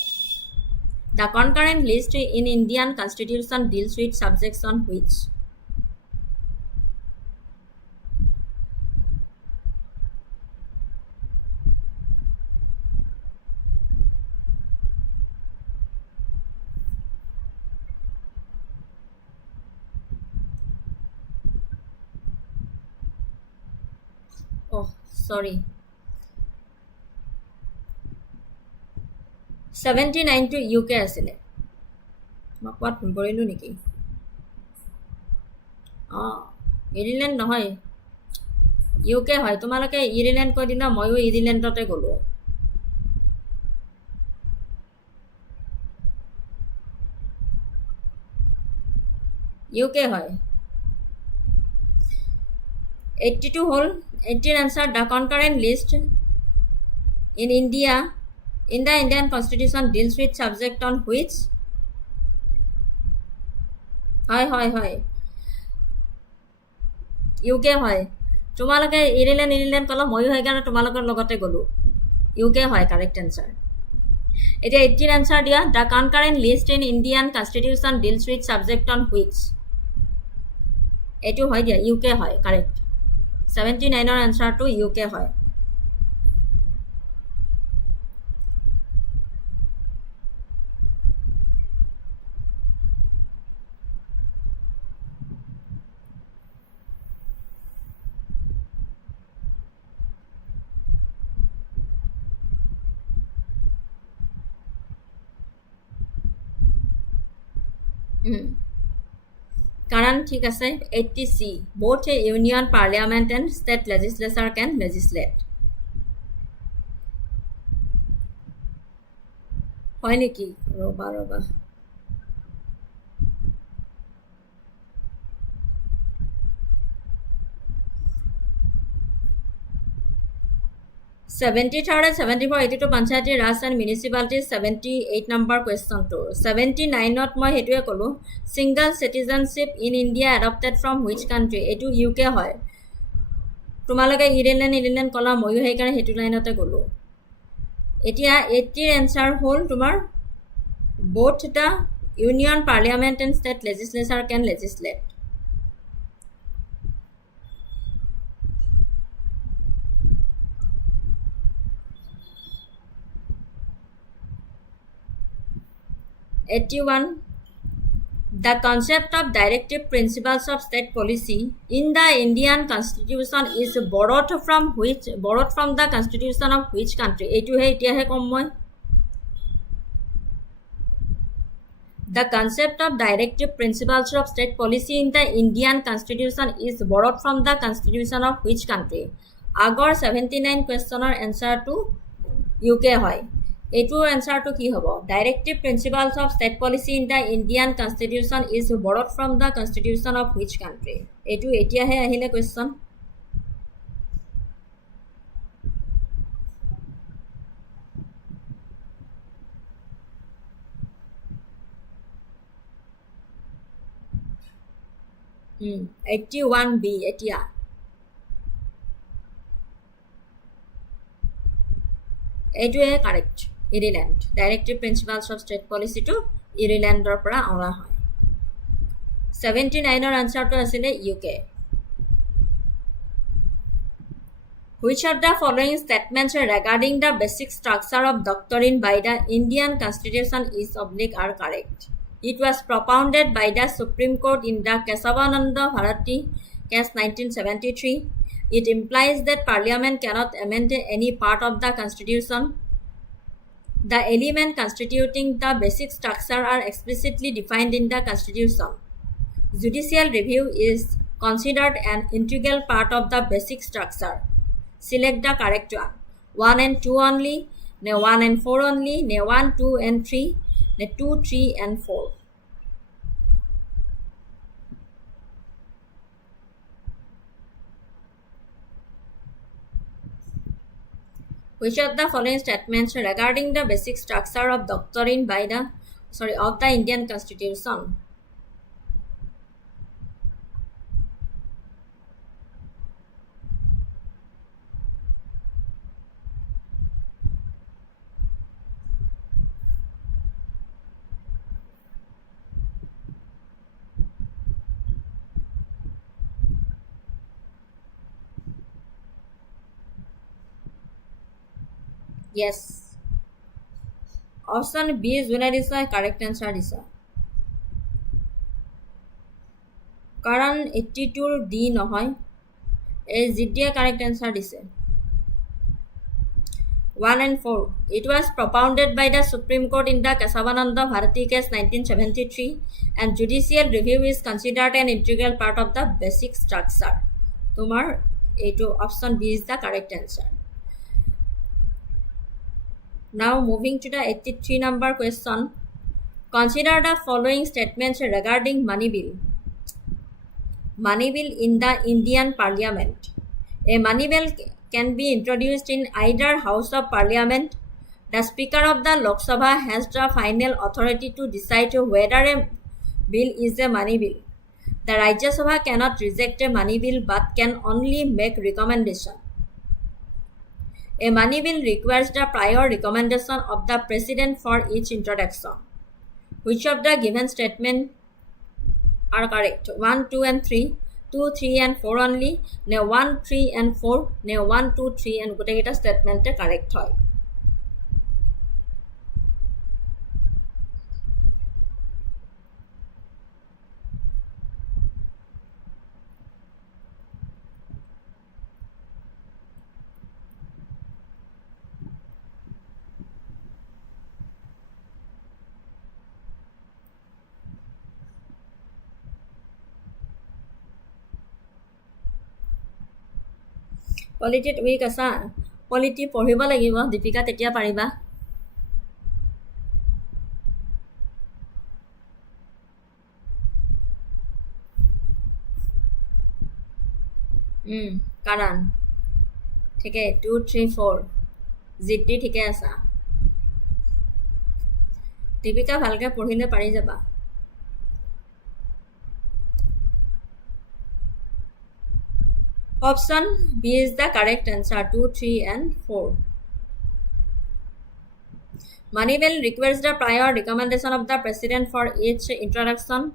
The concurrent list in Indian Constitution deals with subjects on which Oh, sorry. 79 to UK asile. মই কোৱাত ভুল কৰিলোঁ নেকি ইৰেলেণ্ড নহয় UK হয় তোমালোকে ইৰেলেণ্ড কৈ দিলা ময়ো ইৰেলেণ্ডতে গ'লোঁ UK হয় 82 হ'ল 80 answer. The concurrent list in India in the Indian Constitution deals with subject on which হয় UK হয় তোমালোকে ইৰিলেন কলা ময়ো সেইকাৰণে তোমালোকৰ লগতে গলো UK হয় কাৰেক্ট আনসাৰ এতিয়া 18 আনসাৰ দিয়া the concurrent list in Indian Constitution deals with subject on which এটো হয় দিয়া UK হয় কারেক্ট 79 এর आंसर টু UK হয় কারণ ঠিক আছে 80C both a union parliament and state legislature can legislate হয় নেকি রবা 73rd and 74 82 panchayati raj and municipalities 78 number question to 79 not moi hetue kolu single citizenship in India adopted from which country etu UK hoy তোমালোকে ইৰেলেন কলা ময়ো সেইকাৰণে হেতু লাইনতে গলো এতিয়া 80 এর आंसर হল তোমাৰ both the union parliament and state legislature can legislate The concept of directive principles of state policy in the Indian Constitution is borrowed from the Constitution of which country? The concept of directive principles of state policy in the Indian Constitution is borrowed from the Constitution of which country? Agor 79 questioner answer to UK hoy. এইটো answer to কি হ'ব directive principles of state policy in the Indian Constitution is borrowed from the Constitution of which country এইটো এতিয়াহে আহিলে question Hmm 81B এতিয়া এইটোৱে correct Ireland directive principles of state policy to Ireland or পৰা অনা হয় 79 এর आंसर to আসলে UK Which of the following statements regarding the basic structure of doctrine by the Indian Constitution is oblique are correct It was propounded by the Supreme Court in the Kesavananda Bharati case 1973 It implies that Parliament cannot amend any part of the Constitution The elements constituting the basic structure are explicitly defined in the Constitution. Judicial review is considered an integral part of the basic structure. Select the correct one. 1 and 2 only, 1 and 4 only, 1, 2 and 3, 2, 3 and 4. Which of the following statements regarding the basic structure of doctrine of the Indian Constitution? Yes. Option B is the correct answer is. Karan 82 D nohoy. Is the correct answer is. 1 and 4. It was propounded by the Supreme Court in the Kesavananda Bharati case 1973 and judicial review is considered an integral part of the basic structure. Tumar option B is the correct answer. Now moving to the 83 number question. Consider the following statements regarding money bill. money bill in the Indian Parliament. A money bill can be introduced in either House of Parliament. The Speaker of the Lok Sabha has the final authority to decide whether a bill is a money bill. The Rajya Sabha cannot reject a money bill but can only make recommendation. A money bill requires the prior recommendation of the President for each introduction. Which of the given statements are correct? 1, 2 and 3, 2, 3 and 4 only, ne 1, 3 and 4, ne 1, 2, 3 and গোটেইকেইটা statement correct হয়. পলিটিত week আছা polity পঢ়িব লাগিব দীপিকা তেতিয়া পাৰিবা কাৰণ ঠিকে 2 3 4 GT ঠিকে আছা দীপিকা ভালকে পঢ়িলে পাৰি যাবা Option B is the correct answer. 2, 3 and 4. Money bill requires the prior recommendation of the President for each introduction.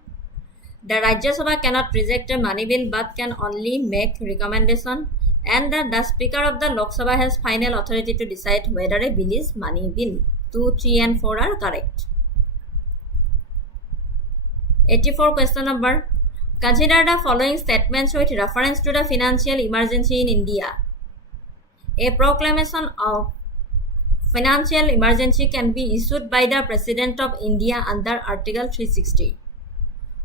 The Rajya Sabha cannot reject a money bill but can only make recommendation. And the Speaker of the Lok Sabha has final authority to decide whether a bill is money bill. 2, 3 and 4 are correct. 84 question number. Consider the following statements with reference to the financial emergency in India. A proclamation of financial emergency can be issued by the President of India under Article 360.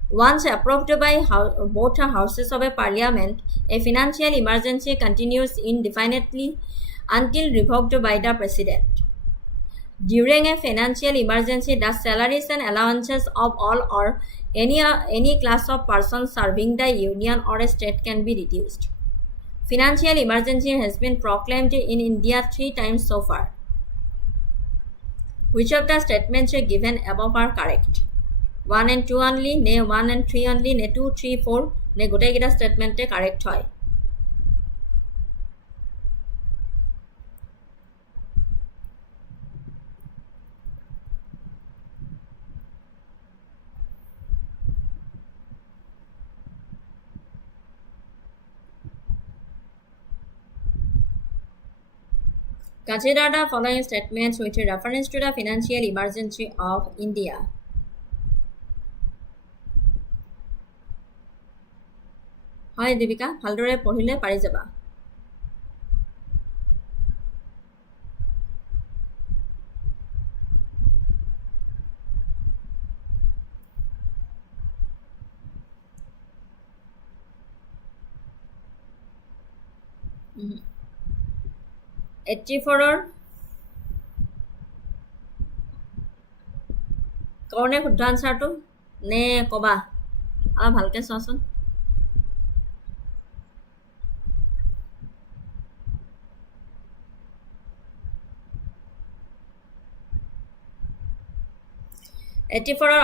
Once approved by both houses of a parliament, a financial emergency continues indefinitely until revoked by the President. During a financial emergency, the salaries and allowances of all or any class of persons serving the union or a state can be reduced. Financial emergency has been proclaimed in India 3 times so far. Which of the statements given above are correct? 1 and 2 only, ne 1 and 3 only, ne 2, 3, 4, ne goteikita statement correct hoy. Consider the following statements with reference to the financial emergency of India. Hi Deepika, ভালদৰে পঢ়িলে পাৰি যাবা Mm-hmm. 84 কওনে শুদ্ধ আনসাৰটো নে কবা ভালকে চোৱাচোন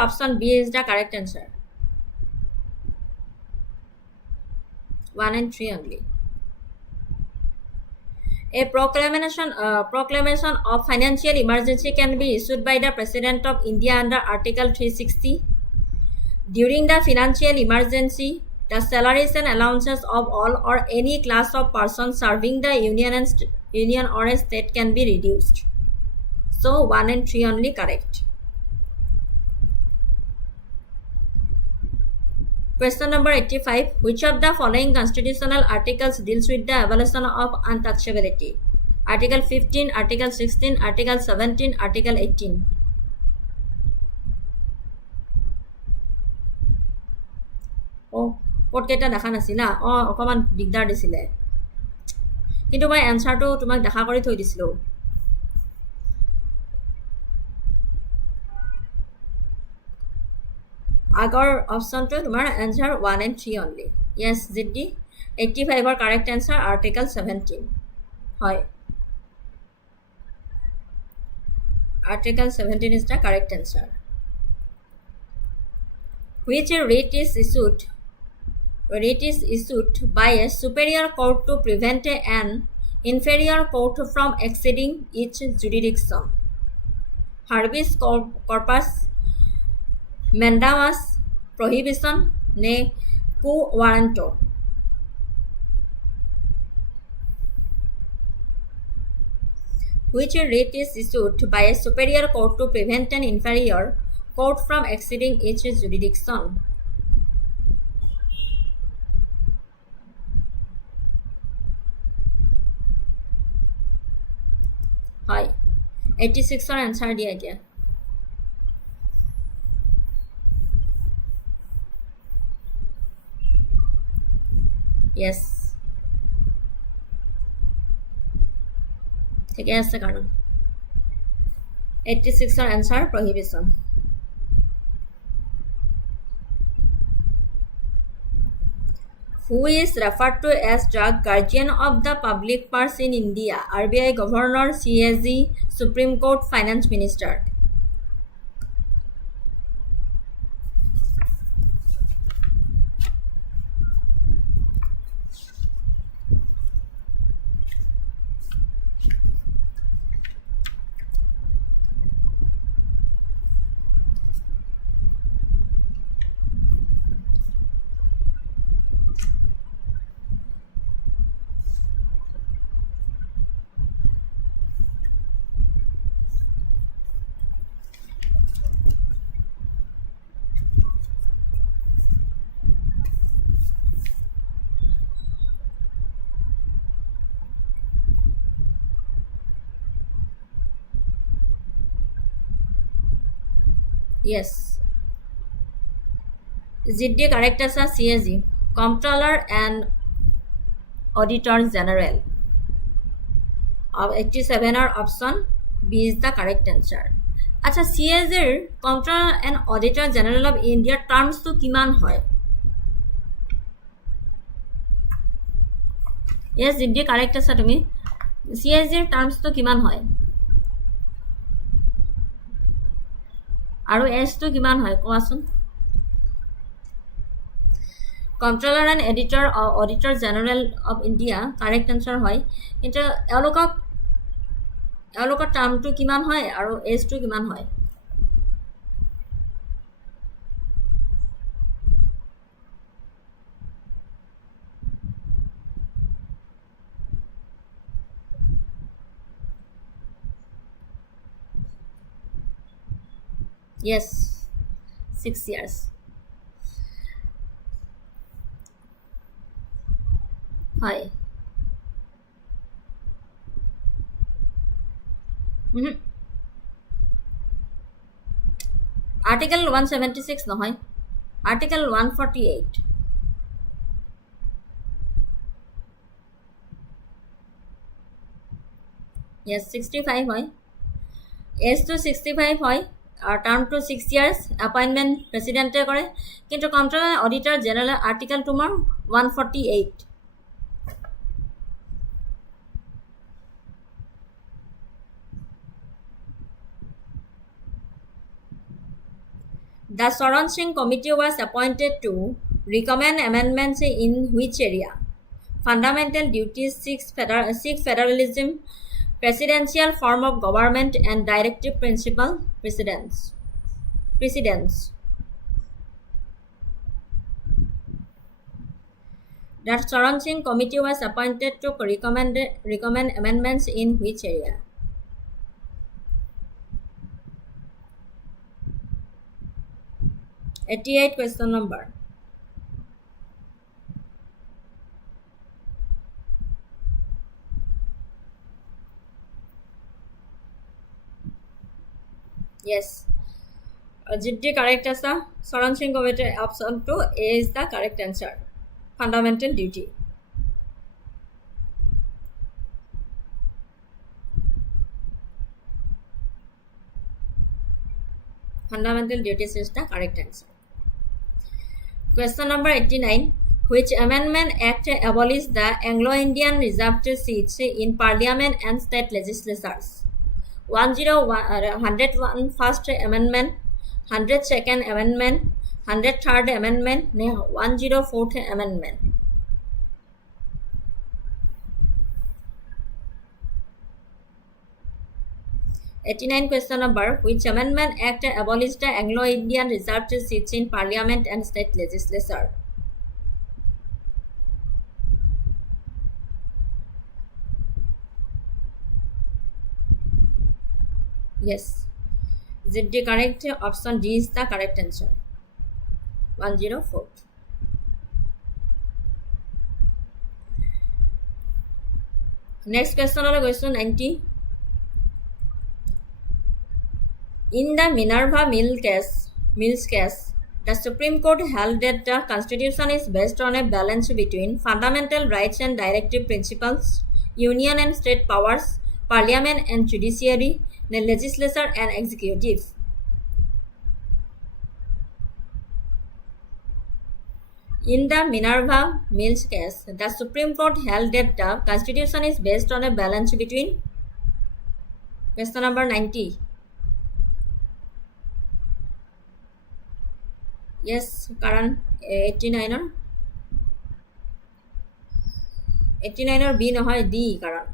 option B is the correct answer 1 and 3 only A proclamation of financial emergency can be issued by the President of India under Article 360. During the financial emergency, the salaries and allowances of all or any class of persons serving the union or a state can be reduced. So 1 and 3 only correct. Question number 85. Which of the following constitutional articles deals with the abolition of untouchability? Article 15, Article 16, Article 17, Article 18. কোটকেইটা দেখা নাছিলা অকমান দিগদাৰ দিছিলে কিন্তু মই এনসাৰটো তোমাক দেখা কৰি থৈ দিছিলো আগৰ অপশনটো তোমাৰ answer 1 and 3 only Yes, জিদ্দি 85 correct answer article 17 হয় article 17 is the correct answer. Which writ is issued by a superior court to prevent an inferior court from exceeding its jurisdiction? Habeas corpus, mandamus, prohibition, ne quo warranto? Which writ is issued by a superior court to prevent an inferior court from exceeding its jurisdiction? হয় 86 answer দিয়া এতিয়া yes ঠিকে আছে কাৰণ 86 answer prohibition. Who is referred to as the guardian of the public purse in India? RBI Governor, CAG, Supreme Court, Finance Minister. Yes. ZD correct answer CAG, Comptroller and Auditor General. 87 option B is the correct answer. আচ্ছা CAG এর Comptroller and Auditor General of India terms তো কিমান হয়? Yes, ZD correct আছে তুমি CAG এর terms তো কিমান হয় আৰু S তো কিমান হয় কোৱাচোন Comptroller and Auditor General of India correct answer হয় কিন্তু এওঁলোকৰ টাৰ্ম তো কিমান হয় আৰু S তো কিমান হয় Yes, 6 years. Hi. Article 176 নহয় Article 148 Yes, 65 হয় S to 65 হয় টার্ম টু 6 ইয়ার্স অ্যাপয়েন্টমেন্ট প্রেসিডেন্টে করে কিন্তু কন্ট্রোলার অডিটর জেনারেল আর্টিকেল তোমার 148 The Saran Singh Committee was appointed to recommend amendments in which area? Fundamental duties, Sikh federalism, presidential form of government, and directive principle precedence. The Saran Singh Committee was appointed to recommend amendments in which area? '88 question number. Yes. GD correct answer. Saran Singh Committee option 2 A is the correct answer. Fundamental duty. Fundamental duties is the correct answer. Question number 89. Which Amendment Act abolished the Anglo-Indian reserved seats in Parliament and state legislatures? 101 First Amendment, 102nd Amendment, 103rd Amendment, 104th Amendment. 89 question number. Which Amendment Act abolished the Anglo-Indian reserved seats in Parliament and state legislature? Yes. Is it the correct? Option D is the correct answer. 104. Next question is question 90. In the Minerva Mills case, the Supreme Court held that the Constitution is based on a balance between fundamental rights and directive principles, union and state powers, parliament and judiciary, the legislature and executive. In the Minerva Mills case, the Supreme Court held that the Constitution is based on a balance between. Question number 90. Yes, Karan, 89er. 89er B নহয় D Karan.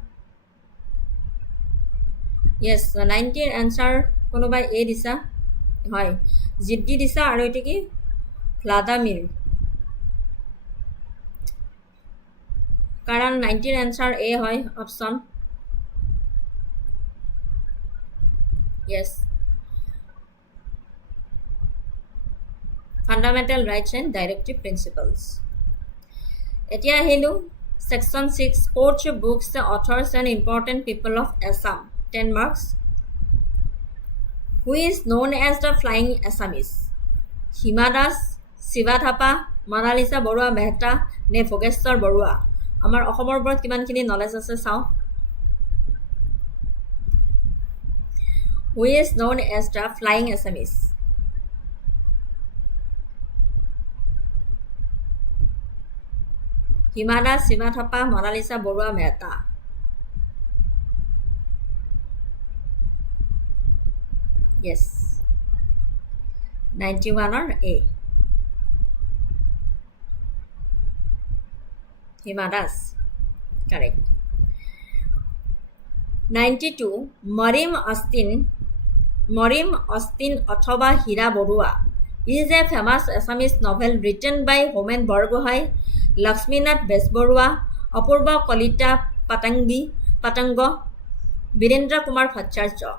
Yes, 90 answer কোনোবাই A দিছা হয় GD দিছা আৰু এটা কি Vladimir কারণ 90 answer A হয় option yes fundamental rights and directive principles এতিয়া আহিলো section 6 coach books the authors and important people of Assam 10 marks who is known as the flying Assamese Hima Das Siva Thapa Monalisa Borua Mehta ne Phogeshwar Borua আমাৰ অসমৰ ওপৰত কিমানখিনি knowledge আছে চাও who is known as the flying Assamese Hima Das Siva Thapa Monalisa Borua Mehta yes 91 or A Hima Das correct 92 Marim Austin অথবা Hira Borua is a famous Assamese novel written by Homen Borgohai Lakshminath Besborua Apurva Kolita Patango Virendra Kumar Bhattacharya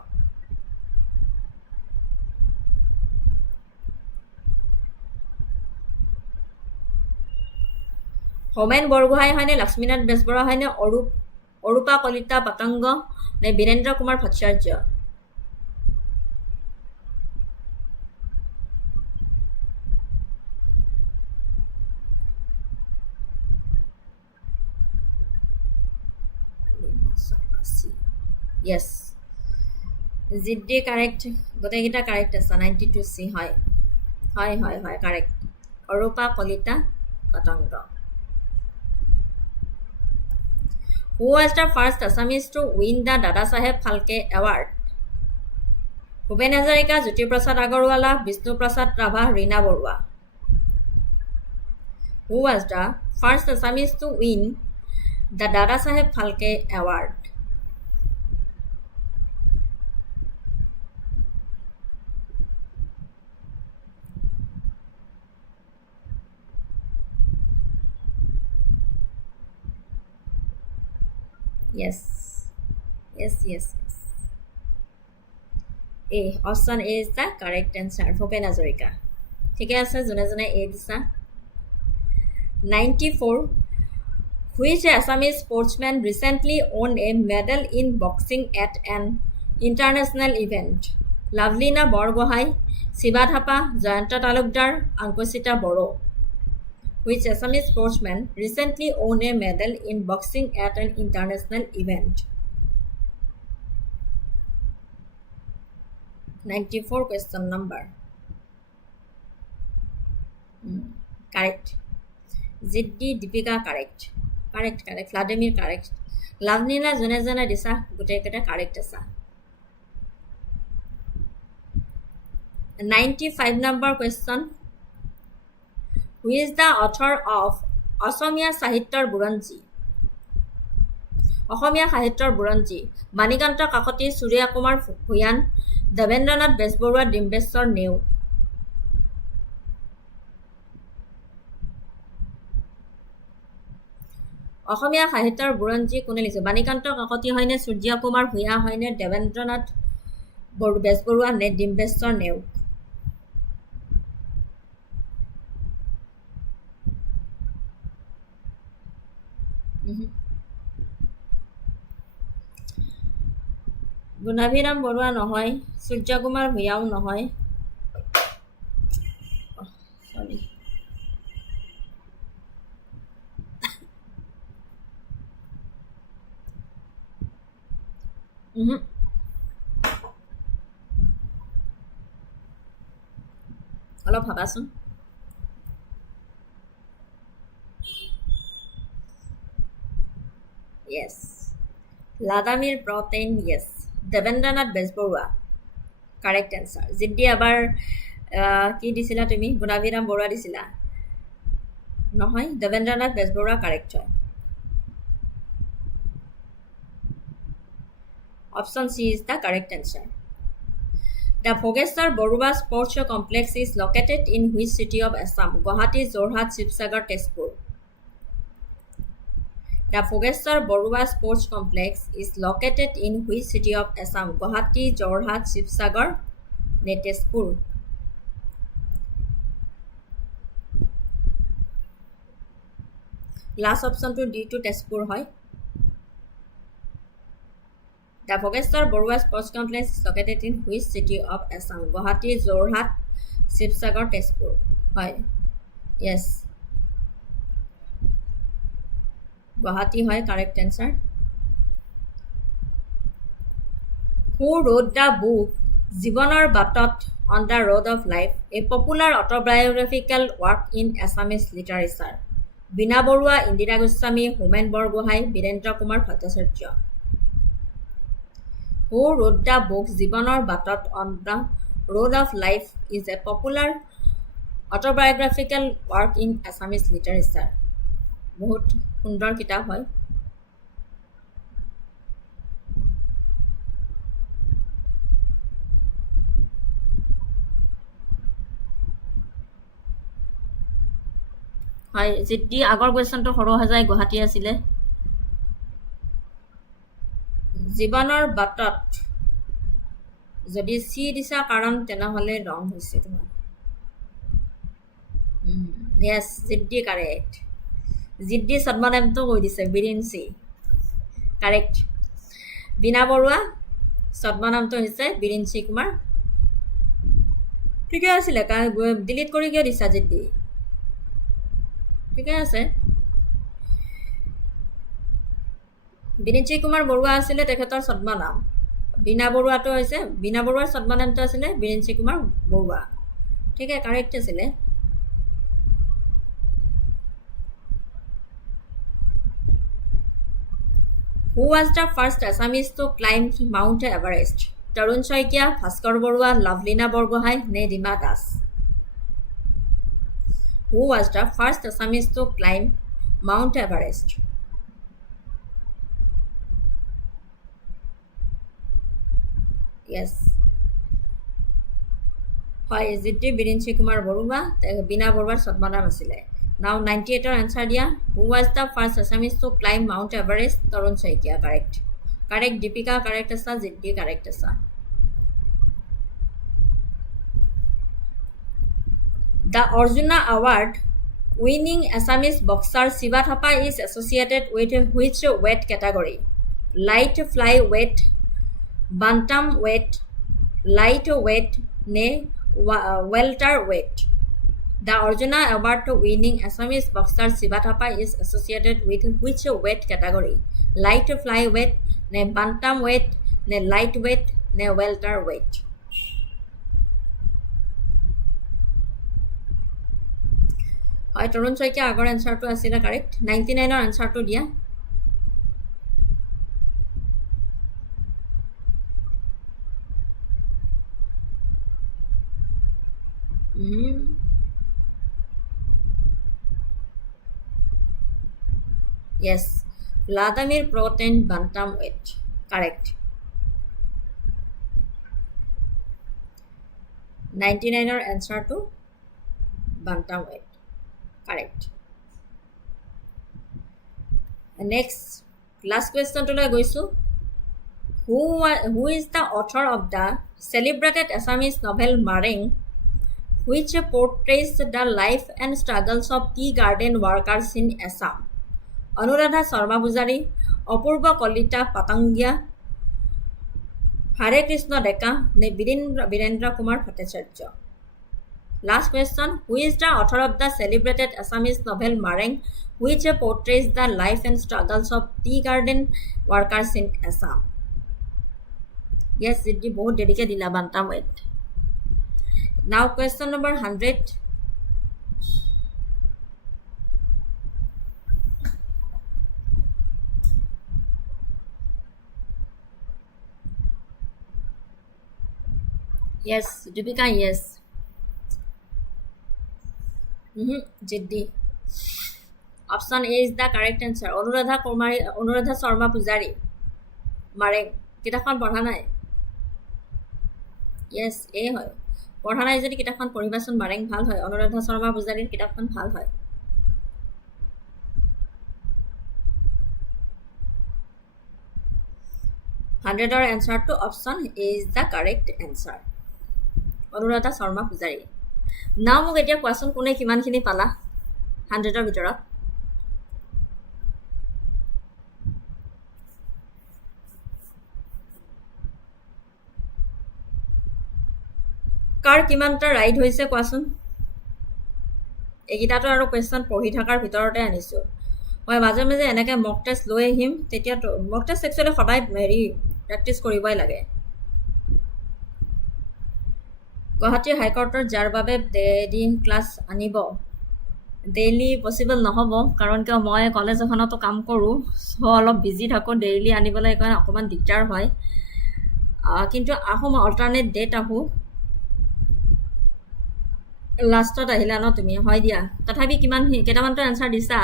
Homen Borgohain হয়নে লক্ষ্মীনাথ বেজবৰুৱা হয়নে অৰূপা কলিতা পতংগ নে Birendra Kumar Bhattacharya yes GD correct গোটেইকেইটা correct আছে 92 C হয় correct Arupa Kalita পতংগ Who was the first Assamese to win the Dada Saheb Phalke Award? Bhupen Hazarika, Jyoti Prasad Agarwala, Vishnu Prasad Rabha, Rina Borua. Who was the first Assamese to win the Dada Saheb Phalke Award? Yes. A. Option A is the correct answer. Bhupen Hazarika. ঠিক আছে জনে A দিছা 94 Which Assamese sportsman recently won a medal in boxing at an international event? Lavlina Borgohai, Siva Thapa, Jayanta Talukdar, Ankushita Boro. Which Assamese sportsman recently won a medal in boxing at an international event? 94 question number. Correct. Jiddi Deepika correct Vladimir correct Lovlina যোনে যোনে দিছা গোটেইকেইটা correct আছা 95 number question who is the author of Asamiya সাহিত্যৰ বুৰঞ্জী অসমীয়া সাহিত্যৰ বুৰঞ্জী মানিকান্ত কাকতি সূৰ্য কুমাৰ ভূঞান দেবেন্দ্ৰনাথ বেজবৰুৱা ডিম্বেশ্বৰ নেওগ অসমীয়া সাহিত্যৰ বুৰঞ্জী কোনে লিখিছে মানিকান্ত কাকতি হয়নে সূৰ্য কুমাৰ ভূঞা হয়নে দেবেন্দ্ৰনাথ বেজবৰুৱা নে ডিম্বেশ্বৰ নেওগ গুণাভিৰাম বৰুৱা নহয় সূৰ্য কুমাৰ ভূঞাও নহয় সৰি অলপ ভাবাচোন yes Vladimir Putin yes Debendranath Bezbaruah correct answer Jiddi আবার কি দিছিলা তুমি গুণাভিৰাম বৰুৱা দিছিলা নহয় দেবেন্দ্ৰনাথ বেজবৰুৱা কাৰেক্ট হয় option C is the correct answer The Bhogeshwar Borua Sports Complex is located in which city of Assam? Guwahati, Jorhat, Shivsagar, Tezpur. The Bhogeshwar Borua Sports Complex is located in which city of Assam? Guwahati, Jorhat, Shivsagar, Tezpur. Last option to D to Tezpur hoy. The Bhogeshwar Borua Sports Complex is located in which city of Assam? Guwahati, Jorhat, Shivsagar, Tezpur. Hoy. Yes. Guwahati hoy correct answer. Who wrote the book Jibanor Batot on the Road of Life, a popular autobiographical work in Assamese literature? Bina Borua, Indira Goswami, Homen Borgohai, Birendra Kumar Bhattacharya. Who wrote the book Jibanor Batot on the Road of Life is a popular autobiographical work in Assamese literature. বহুত সুন্দৰ কিতাপ হয় হয় জিদ্দি আগৰ কোৱেশ্চনটো সৰু হাজাই গুৱাহাটী আছিলে জীৱনৰ বাটত যদি সি দিছা কাৰণ তেনেহলে ৰং হৈছে তোমাৰ yes জিদ্দি কাৰেক্ট জিদ্দি সদমানামটো কৈ দিছে বিৰিঞ্চি কাৰেক্ট বিনা বৰুৱা সদমানামটো হৈছে বিৰিঞ্চি কুমাৰ ঠিকে আছিল ডিলিট কৰি কিয় দিছা জিদ্দি ঠিকে আছে বিৰিঞ্চি কুমাৰ বৰুৱা আছিল তেখেতৰ সদমানাম বিনা বৰুৱাটো হৈছে বিনা বৰুৱাৰ সদমানামটো আছিল বিৰিঞ্চি কুমাৰ বৰুৱা ঠিকে কাৰেক্ট আছিল Who was the first Assamese to climb Mount Everest? Tarun Shaikia, Bhaskar Borua, Lovelina Borgohai, ne Rima Das. Who was the first Assamese to climb Mount Everest? Yes. Hoy Zitti Birinchi Kumar Borua, Bina Borua Sadmanam asile. Now 98 answer dia. Who was the first Assamese to climb Mount Everest? Tarun Shaikia correct. Correct Deepika correct asa Zitti correct asa. The Arjuna Award winning Assamese boxer Shiva Thapa is associated with which weight category? Light flyweight, bantam weight, light weight, ne welterweight. The Arjuna Award winning Assamese boxer Shiva Thapa is associated with which weight category? Light flyweight, ne bantamweight, ne lightweight, ne welterweight. হয় তৰুণ শইকীয়া আগৰ এনসাৰটো আছিলে correct 99 ৰ এনসাৰটো দিয়া yes Vladimir Putin bantamweight correct 99 ৰ এনসাৰটো bantamweight correct next last question to লৈ গৈছো who is the author of the celebrated Assamese novel Mareng which portrays the life and struggles of tea garden workers in Assam Anuradha Sharma Pujari Apurva Kolita Patangia Hare Krishna Deka ne Virendra Kumar Bhattacharya Last question who is the author of the celebrated Assamese novel Mareng which portrays the life and struggles of tea garden workers in Assam Yes Siddhi bahut dedike dila bantamweight Now question number 100 Yes Deepika yes Jiddi Option A is the correct answer Anuradha Sharma Pujari Mareng কিতাপখন পঢ়া নাই Yes A হয় পঢ়া নাই যদি কিতাপখন পঢ়িবাচোন মাৰেং ভাল হয় অনুৰাধা শৰ্মা পূজাৰীৰ কিতাপখন ভাল হয় 100 ৰ এনসাৰটো অপচন A is the correct answer Anuradha Sharma পূজাৰী নাও মোক এতিয়া কোৱাচোন কোনে কিমানখিনি পালা 100 ৰ ভিতৰত কাৰ কিমানটা ৰাইট হৈছে কোৱাচোন এগিটাটো আৰু কোৱেশ্চন পঢ়ি থাকাৰ ভিতৰতে আনিছো মই মাজে মাজে এনেকে মক টেষ্ট লৈ আহিম তেতিয়া মক টেষ্ট একচুয়ালি সদায় হেৰি প্ৰেক্টিস কৰিবই লাগে গুৱাহাটী হাইকোৰ্টৰ যাৰ বাবে দিন ক্লাছ আনিব ডেইলি পসিবল নহব কাৰণ কিয় মই কলেজ এখনতো কাম কৰো সো অলপ বিজি থাকো ডেইলি আনিবলৈ কাৰণে অকমান দিগদাৰ হয় কিন্তু আহো অল্টাৰনেট ডেট আহো লাষ্টত আহিলা ন তুমি হয় দিয়া তথাপি কিমান কেটামানটো আনসাৰ দিছা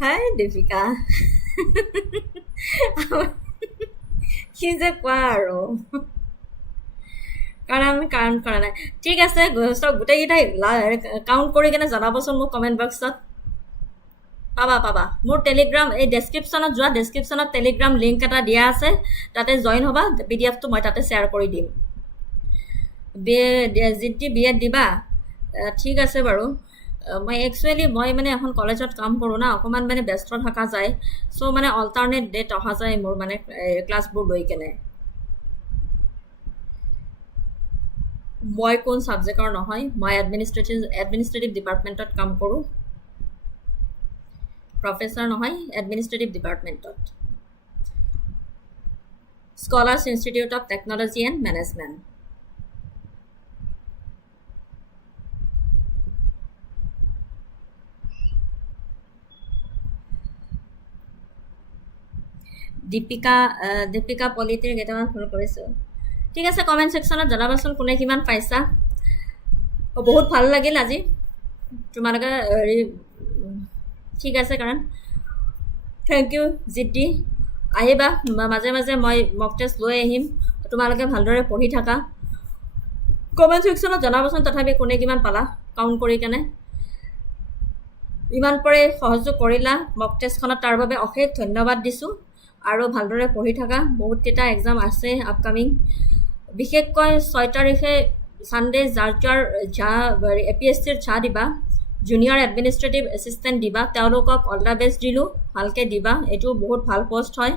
হাই দেবিকা কি যে কোৱা আৰু কাৰণ কৰা নাই ঠিক আছে সব গোটেইকেইটাই কাউণ্ট কৰি কেনে জনাবচোন মোক কমেণ্ট বক্সত পাবা মোৰ টেলিগ্ৰাম এই ডেসক্ৰিপচনত যোৱা ডেসক্ৰিপচনত টেলিগ্ৰাম লিংক এটা দিয়া আছে তাতে জয়েন হবা পিডিএফ টো মই তাতে শেয়াৰ কৰি দিম জিটি বিএড দিবা ঠিক আছে বাৰু মই একচুয়ালি মই মানে এখন কলেজত কাম কৰো না অকমান মানে ব্যস্ত থাকা যায় সো মানে অল্টাৰনেট ডেট অহা যায় মোৰ মানে ক্লাছবোৰ লৈ কেনে মই কোন সাবজেক্টৰ নহয় মই এডমিনিষ্ট্ৰেটিভ ডিপাৰ্টমেন্টত কাম কৰো Professor নহয় Administrative Department Scholars Institute of Technology and Management Deepika পলিটিৰ কেটামান ফলো কৰিছো ঠিক আছে কমেন্ট সেকশনত জনাবাচোন কোনে কিমান পাইছা বহুত ভাল লাগিল আজি তোমালোকে ঠিক আছে কাৰণ থ্যাংক ইউ জিটি আহিবা মাজে মাজে মই মক টেষ্ট লৈ আহিম তোমালোকে ভালদৰে পঢ়ি থাকা কমেন্ট সেকশনত জনাবচোন তথাপি কোনে কিমান পালা কাউন্ট কৰি কেনে ইমান পৰে সহযোগ কৰিলা মক টেষ্টখনত তাৰ বাবে অশেষ ধন্যবাদ দিছো আৰু ভালদৰে পঢ়ি থাকা বহুত কেটা এক্সাম আছে আপকামিং বিশেষকৈ 6 তাৰিখে সানডে যাৰ APSC ৰ ছা দিবা জুনিয়ৰ এডমিনিষ্ট্ৰেটিভ এসিস্ট্যান্ট দিবা তেওঁলোকক অল দা বেস্ট দিলো ভালকে দিবা এটো বহুত ভাল পোষ্ট হয়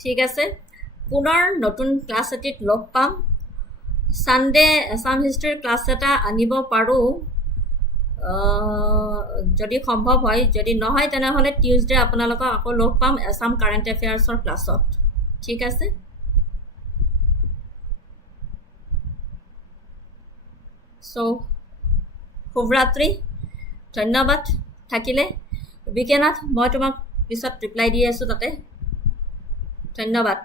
ঠিক আছে পুনৰ নতুন ক্লাছ এটিত লগ পাম সানডে আসাম হিষ্ট্ৰীৰ ক্লাছ এটা আনিব পাৰোঁ যদি সম্ভৱ হয় যদি নহয় তেনেহ'লে টিউজডে আপোনালোকক আকৌ লগ পাম আসাম কাৰেণ্ট এফেয়াৰ্ছৰ ক্লাছত ঠিক আছে চ' শুভৰাত্ৰি ধন্যবাদ থাকিলে বিকেনাথ মই তোমাক পিছত ৰিপ্লাই দি আছোঁ তাতে ধন্যবাদ